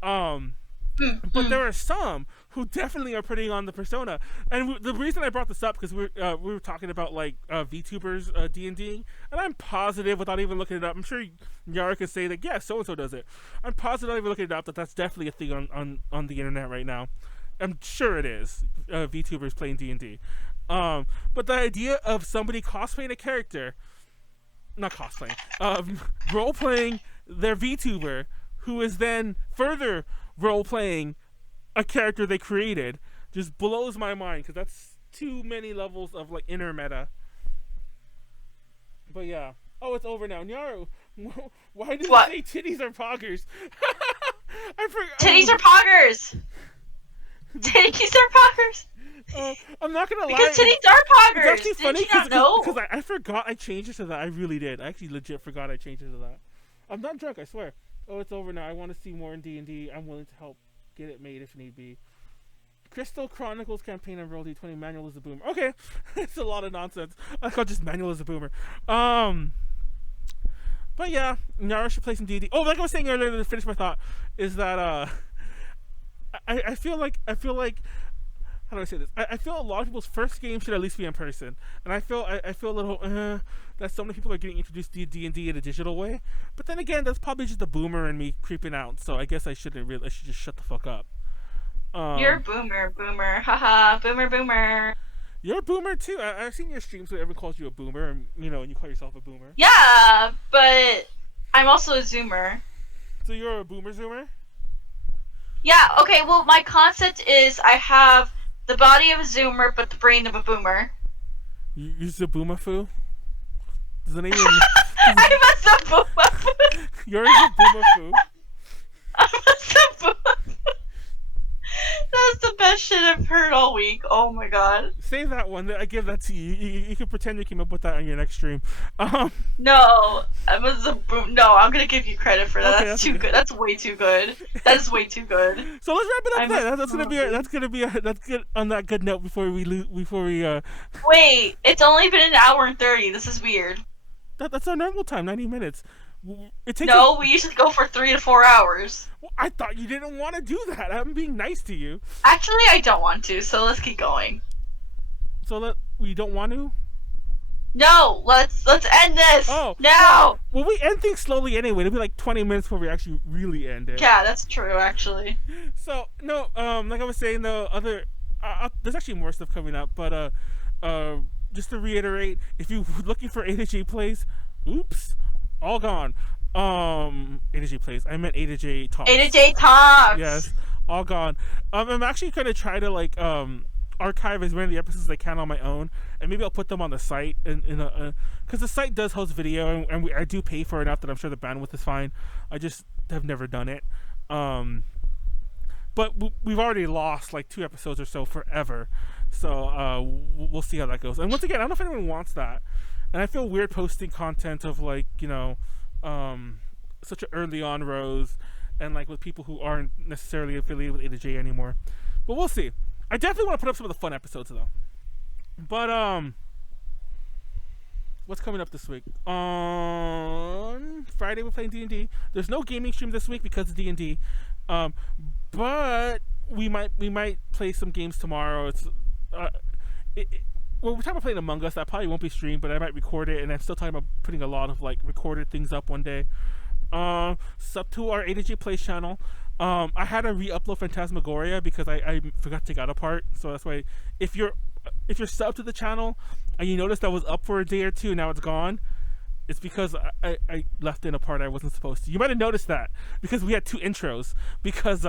But there are some who definitely are putting on the persona, and the reason I brought this up because we were talking about like VTubers D&D, and I'm positive without even looking it up. I'm sure Nyaru can say that yeah, so and so does it. I'm positive without even looking it up that's definitely a thing on the internet right now. I'm sure it is. VTubers playing D&D, but the idea of somebody cosplaying a character, not cosplaying, role playing their VTuber, who is then further role playing a character they created, just blows my mind because that's too many levels of like inner meta. But yeah. Oh, it's over now. Nyaru, why did you say titties are poggers? I forgot. Titties are poggers. Titties are poggers. I'm not gonna Because lie. titties are It's actually poggers. Did funny you not know? because I forgot I changed it to that. I really did. I actually legit forgot I changed it to that. I'm not drunk. I swear. Oh, it's over now. I want to see more in D&D. I'm willing to help get it made if need be. Crystal Chronicles campaign on Roll D20. Manuel is a boomer. Okay, it's a lot of nonsense. I call just Manuel is a boomer. But yeah, Nyaru should play some D&D. Oh, like I was saying earlier to finish my thought, is that I feel like how do I say this? I feel a lot of people's first game should at least be in person, and I feel a little that so many people are getting introduced to D&D in a digital way. But then again, that's probably just the boomer in me creeping out. So I guess I should just shut the fuck up. You're a boomer. Haha, boomer. You're a boomer too. I've seen your streams where everyone calls you a boomer, and and you call yourself a boomer. Yeah, but I'm also a zoomer. So you're a zoomer? Yeah, okay, well, my concept is I have the body of a zoomer, but the brain of a boomer. You're a boomerfoo? Does it even... I'm a boomerfoo. You're a boomerfoo? I'm a boomerfoo. That's the best shit I've heard all week. Oh my god. Save that one. I give that to you. You can pretend you came up with that on your next stream. No, I'm gonna give you credit for that. Okay, that's too good. That's way too good. That is way too good. So let's wrap it up there. That's good on that good note before we Wait, it's only been an hour and 30. This is weird. That's our normal time, 90 minutes. We usually go for 3 to 4 hours. Well, I thought you didn't want to do that. I'm being nice to you. Actually, I don't want to, so let's keep going. So we don't want to? No, let's end this. Oh, no. Well, we end things slowly anyway. It'll be like 20 minutes before we actually really end it. Yeah, that's true, actually. So no, like I was saying, the other there's actually more stuff coming up, but just to reiterate, if you're looking for A to J plays, oops. All gone. A to J plays. I meant A to J talks. A to J talks. Yes, all gone. I'm actually gonna try to archive as many of the episodes as I can on my own, and maybe I'll put them on the site because the site does host video, and I do pay for it enough that I'm sure the bandwidth is fine. I just have never done it. But we've already lost like 2 episodes or so forever, so we'll see how that goes. And once again, I don't know if anyone wants that. And I feel weird posting content of such an early on rose and with people who aren't necessarily affiliated with A to J anymore. But we'll see. I definitely want to put up some of the fun episodes though. But what's coming up this week? On Friday we're playing D&D. There's no gaming stream this week because of D&D. But we might play some games tomorrow. Well, we're talking about playing Among Us. That probably won't be streamed, but I might record it, and I'm still talking about putting a lot of recorded things up one day. Sub to our A to J Plays channel. I had to re-upload Phantasmagoria because I forgot to take out a part. So that's why if you're sub to the channel and you notice that was up for a day or two, now it's gone. It's because I left in a part I wasn't supposed to. You might have noticed that because we had 2 intros. Because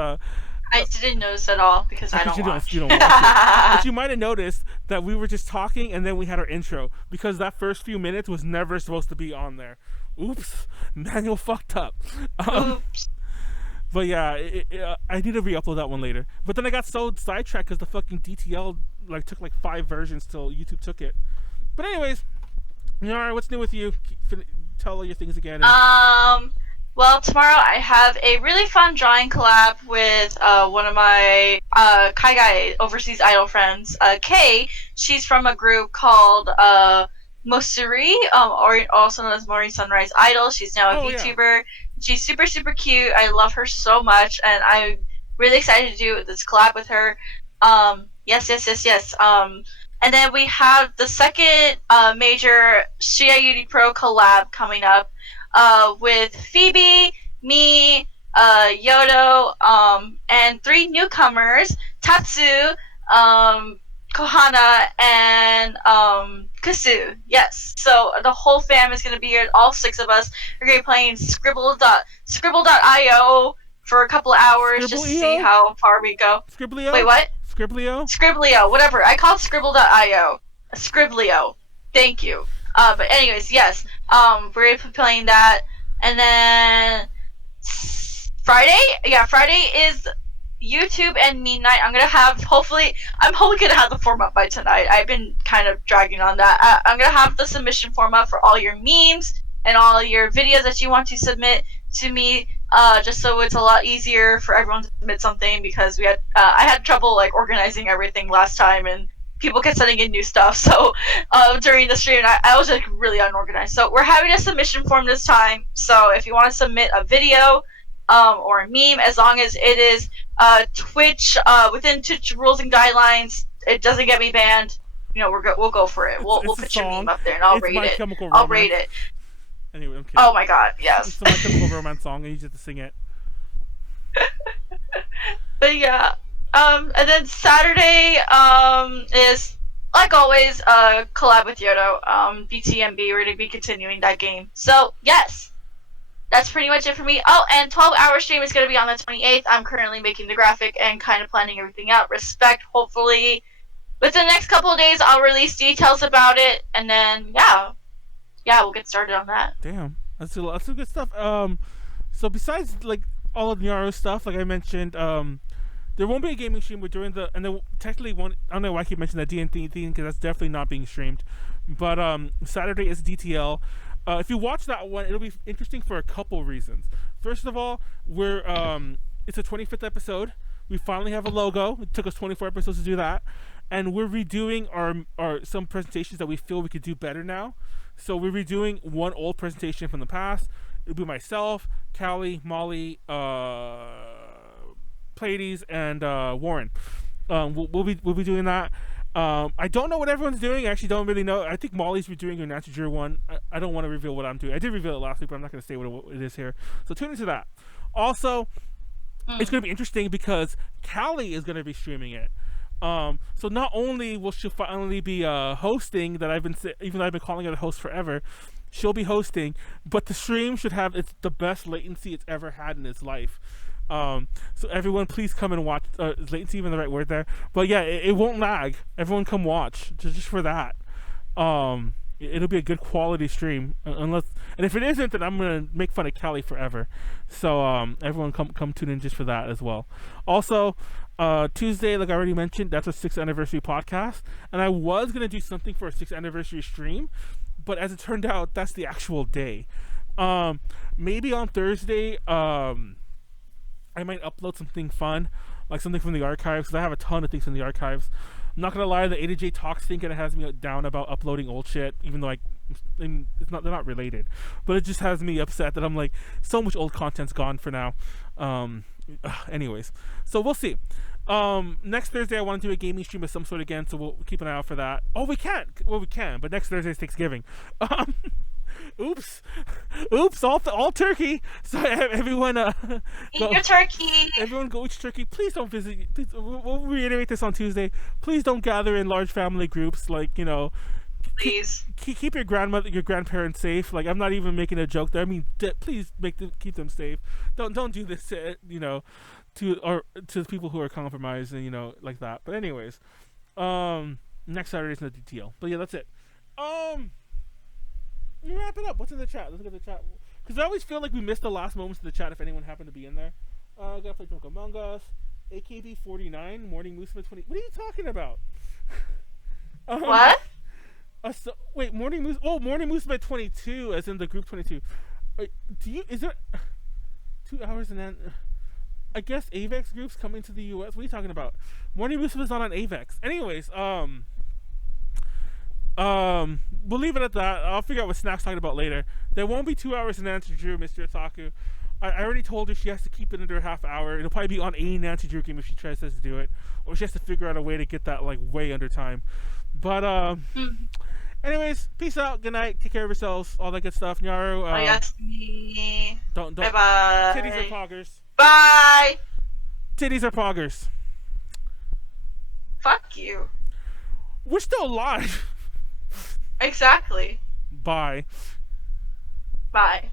I didn't notice at all because I don't watch. You don't watch it. But you might have noticed that we were just talking and then we had our intro because that first few minutes was never supposed to be on there. Oops, Manuel fucked up. Oops. But yeah, I need to re-upload that one later. But then I got so sidetracked because the fucking DTL took 5 versions till YouTube took it. But anyways, Nyaru, what's new with you? Tell all your things again. Well, tomorrow I have a really fun drawing collab with one of my Kai Guy Overseas Idol friends, Kay. She's from a group called Mosuri, or also known as Mori Sunrise Idol. She's now a VTuber. Yeah. She's super, super cute. I love her so much, and I'm really excited to do this collab with her. Yes. And then we have the second major Shia Yuri Pro collab coming up with Phoebe, me, Yodo, and 3 newcomers, Tatsu, Kohana, and Kasu. Yes. So the whole fam is going to be here. All 6 of us are going to be playing Scribble.io for a couple of hours just to see how far we go. Scribblio? Wait, what? Scribblio, whatever. I call it Scribble.io. Scribblio. Thank you. But anyways, yes. We're going to be playing that. And then Friday? Yeah, Friday is YouTube and me night. I'm hopefully gonna have the form up by tonight. I've been kind of dragging on that. I'm gonna have the submission form up for all your memes and all your videos that you want to submit to me. Just so it's a lot easier for everyone to submit something, because I had trouble like organizing everything last time, and people kept sending in new stuff. So during the stream, I was like really unorganized. So we're having a submission form this time. So if you want to submit a video or a meme, as long as it is Twitch within Twitch rules and guidelines, it doesn't get me banned. We'll go for it. We'll put your meme up there, and I'll rate it. I'll rate it. Anyway, I'm kidding. Oh my god, yes. It's My Chemical Romance song, and you just have to sing it. But yeah, and then Saturday is, like always, collab with Yodo, BTMB. We're gonna be continuing that game. So yes, that's pretty much it for me. Oh, and 12-hour stream is gonna be on the 28th. I'm currently making the graphic and kind of planning everything out. Respect. Hopefully, within the next couple of days, I'll release details about it, and then yeah, we'll get started on that. Damn, that's some good stuff. So besides like all of Nyaru stuff, like I mentioned, there won't be a gaming stream. We're doing and there technically won't. I don't know why I keep mentioning that D&D thing, because that's definitely not being streamed. But Saturday is DTL. If you watch that one, it'll be interesting for a couple reasons. First of all, it's a 25th episode. We finally have a logo. It took us 24 episodes to do that, and we're redoing our some presentations that we feel we could do better now. So we're redoing one old presentation from the past. It'll be myself, Callie, Molly, Pleiades, and Warren. We'll be doing that. I don't know what everyone's doing. I actually don't really know. I think Molly's redoing her Natsuger one. I don't want to reveal what I'm doing. I did reveal it last week, but I'm not going to say what it is here. So tune into that. Also, it's going to be interesting because Callie is going to be streaming it. So not only will she finally be hosting, that even though I've been calling her a host forever, she'll be hosting, but the stream should have the best latency it's ever had in its life. So everyone, please come and watch. Is latency even the right word there? But yeah, it won't lag. Everyone come watch just for that. It'll be a good quality stream, and if it isn't, then I'm gonna make fun of Callie forever. So everyone come tune in just for that as well. Also, Tuesday, like I already mentioned, that's our 6th anniversary podcast, and I was gonna do something for a 6th anniversary stream, but as it turned out, that's the actual day. Maybe on Thursday, I might upload something fun, like something from the archives, because I have a ton of things from the archives. I'm not gonna lie, the A to J Talks thing kind of has me down about uploading old shit, even though they're not related, but it just has me upset that I'm like, so much old content's gone for now. Anyways, so we'll see. Next Thursday I want to do a gaming stream of some sort again, so we'll keep an eye out for that. Oh, we can, but next Thursday is Thanksgiving. Oops, all turkey. So everyone, eat your turkey. Everyone go eat your turkey. Please don't visit. Please, we'll reiterate this on Tuesday. Please don't gather in large family groups. Like, please keep your grandparents safe. Like, I'm not even making a joke there. I mean, please keep them safe. Don't do this. To the people who are compromised and like that. But anyways, next Saturday is no DTL. But yeah, that's it. Let me wrap it up. What's in the chat? Let's look at the chat. Because I always feel like we missed the last moments of the chat if anyone happened to be in there. Gotta play Drunk Among Us. AKB 49. Morning Musume 20. What are you talking about? What? Wait, Morning Musume. Oh, Morning Musume 22, as in the group 22. Is there 2 hours and then? I guess AVEX groups coming to the US. What are you talking about? Morning Musume is not on AVEX. Anyways, we'll leave it at that. I'll figure out what Snakz talking about later. There won't be 2 hours in Nancy Drew, Mr. Otaku. I already told her she has to keep it under a half hour. It'll probably be on a Nancy Drew game if she tries to do it, or she has to figure out a way to get that like way under time. But anyways, peace out. Good night. Take care of yourselves. All that good stuff. Nyaru. Oh yes, me. Don't. Bye bye. Titties are poggers. Bye. Titties are poggers. Fuck you. We're still alive. Exactly. Bye. Bye.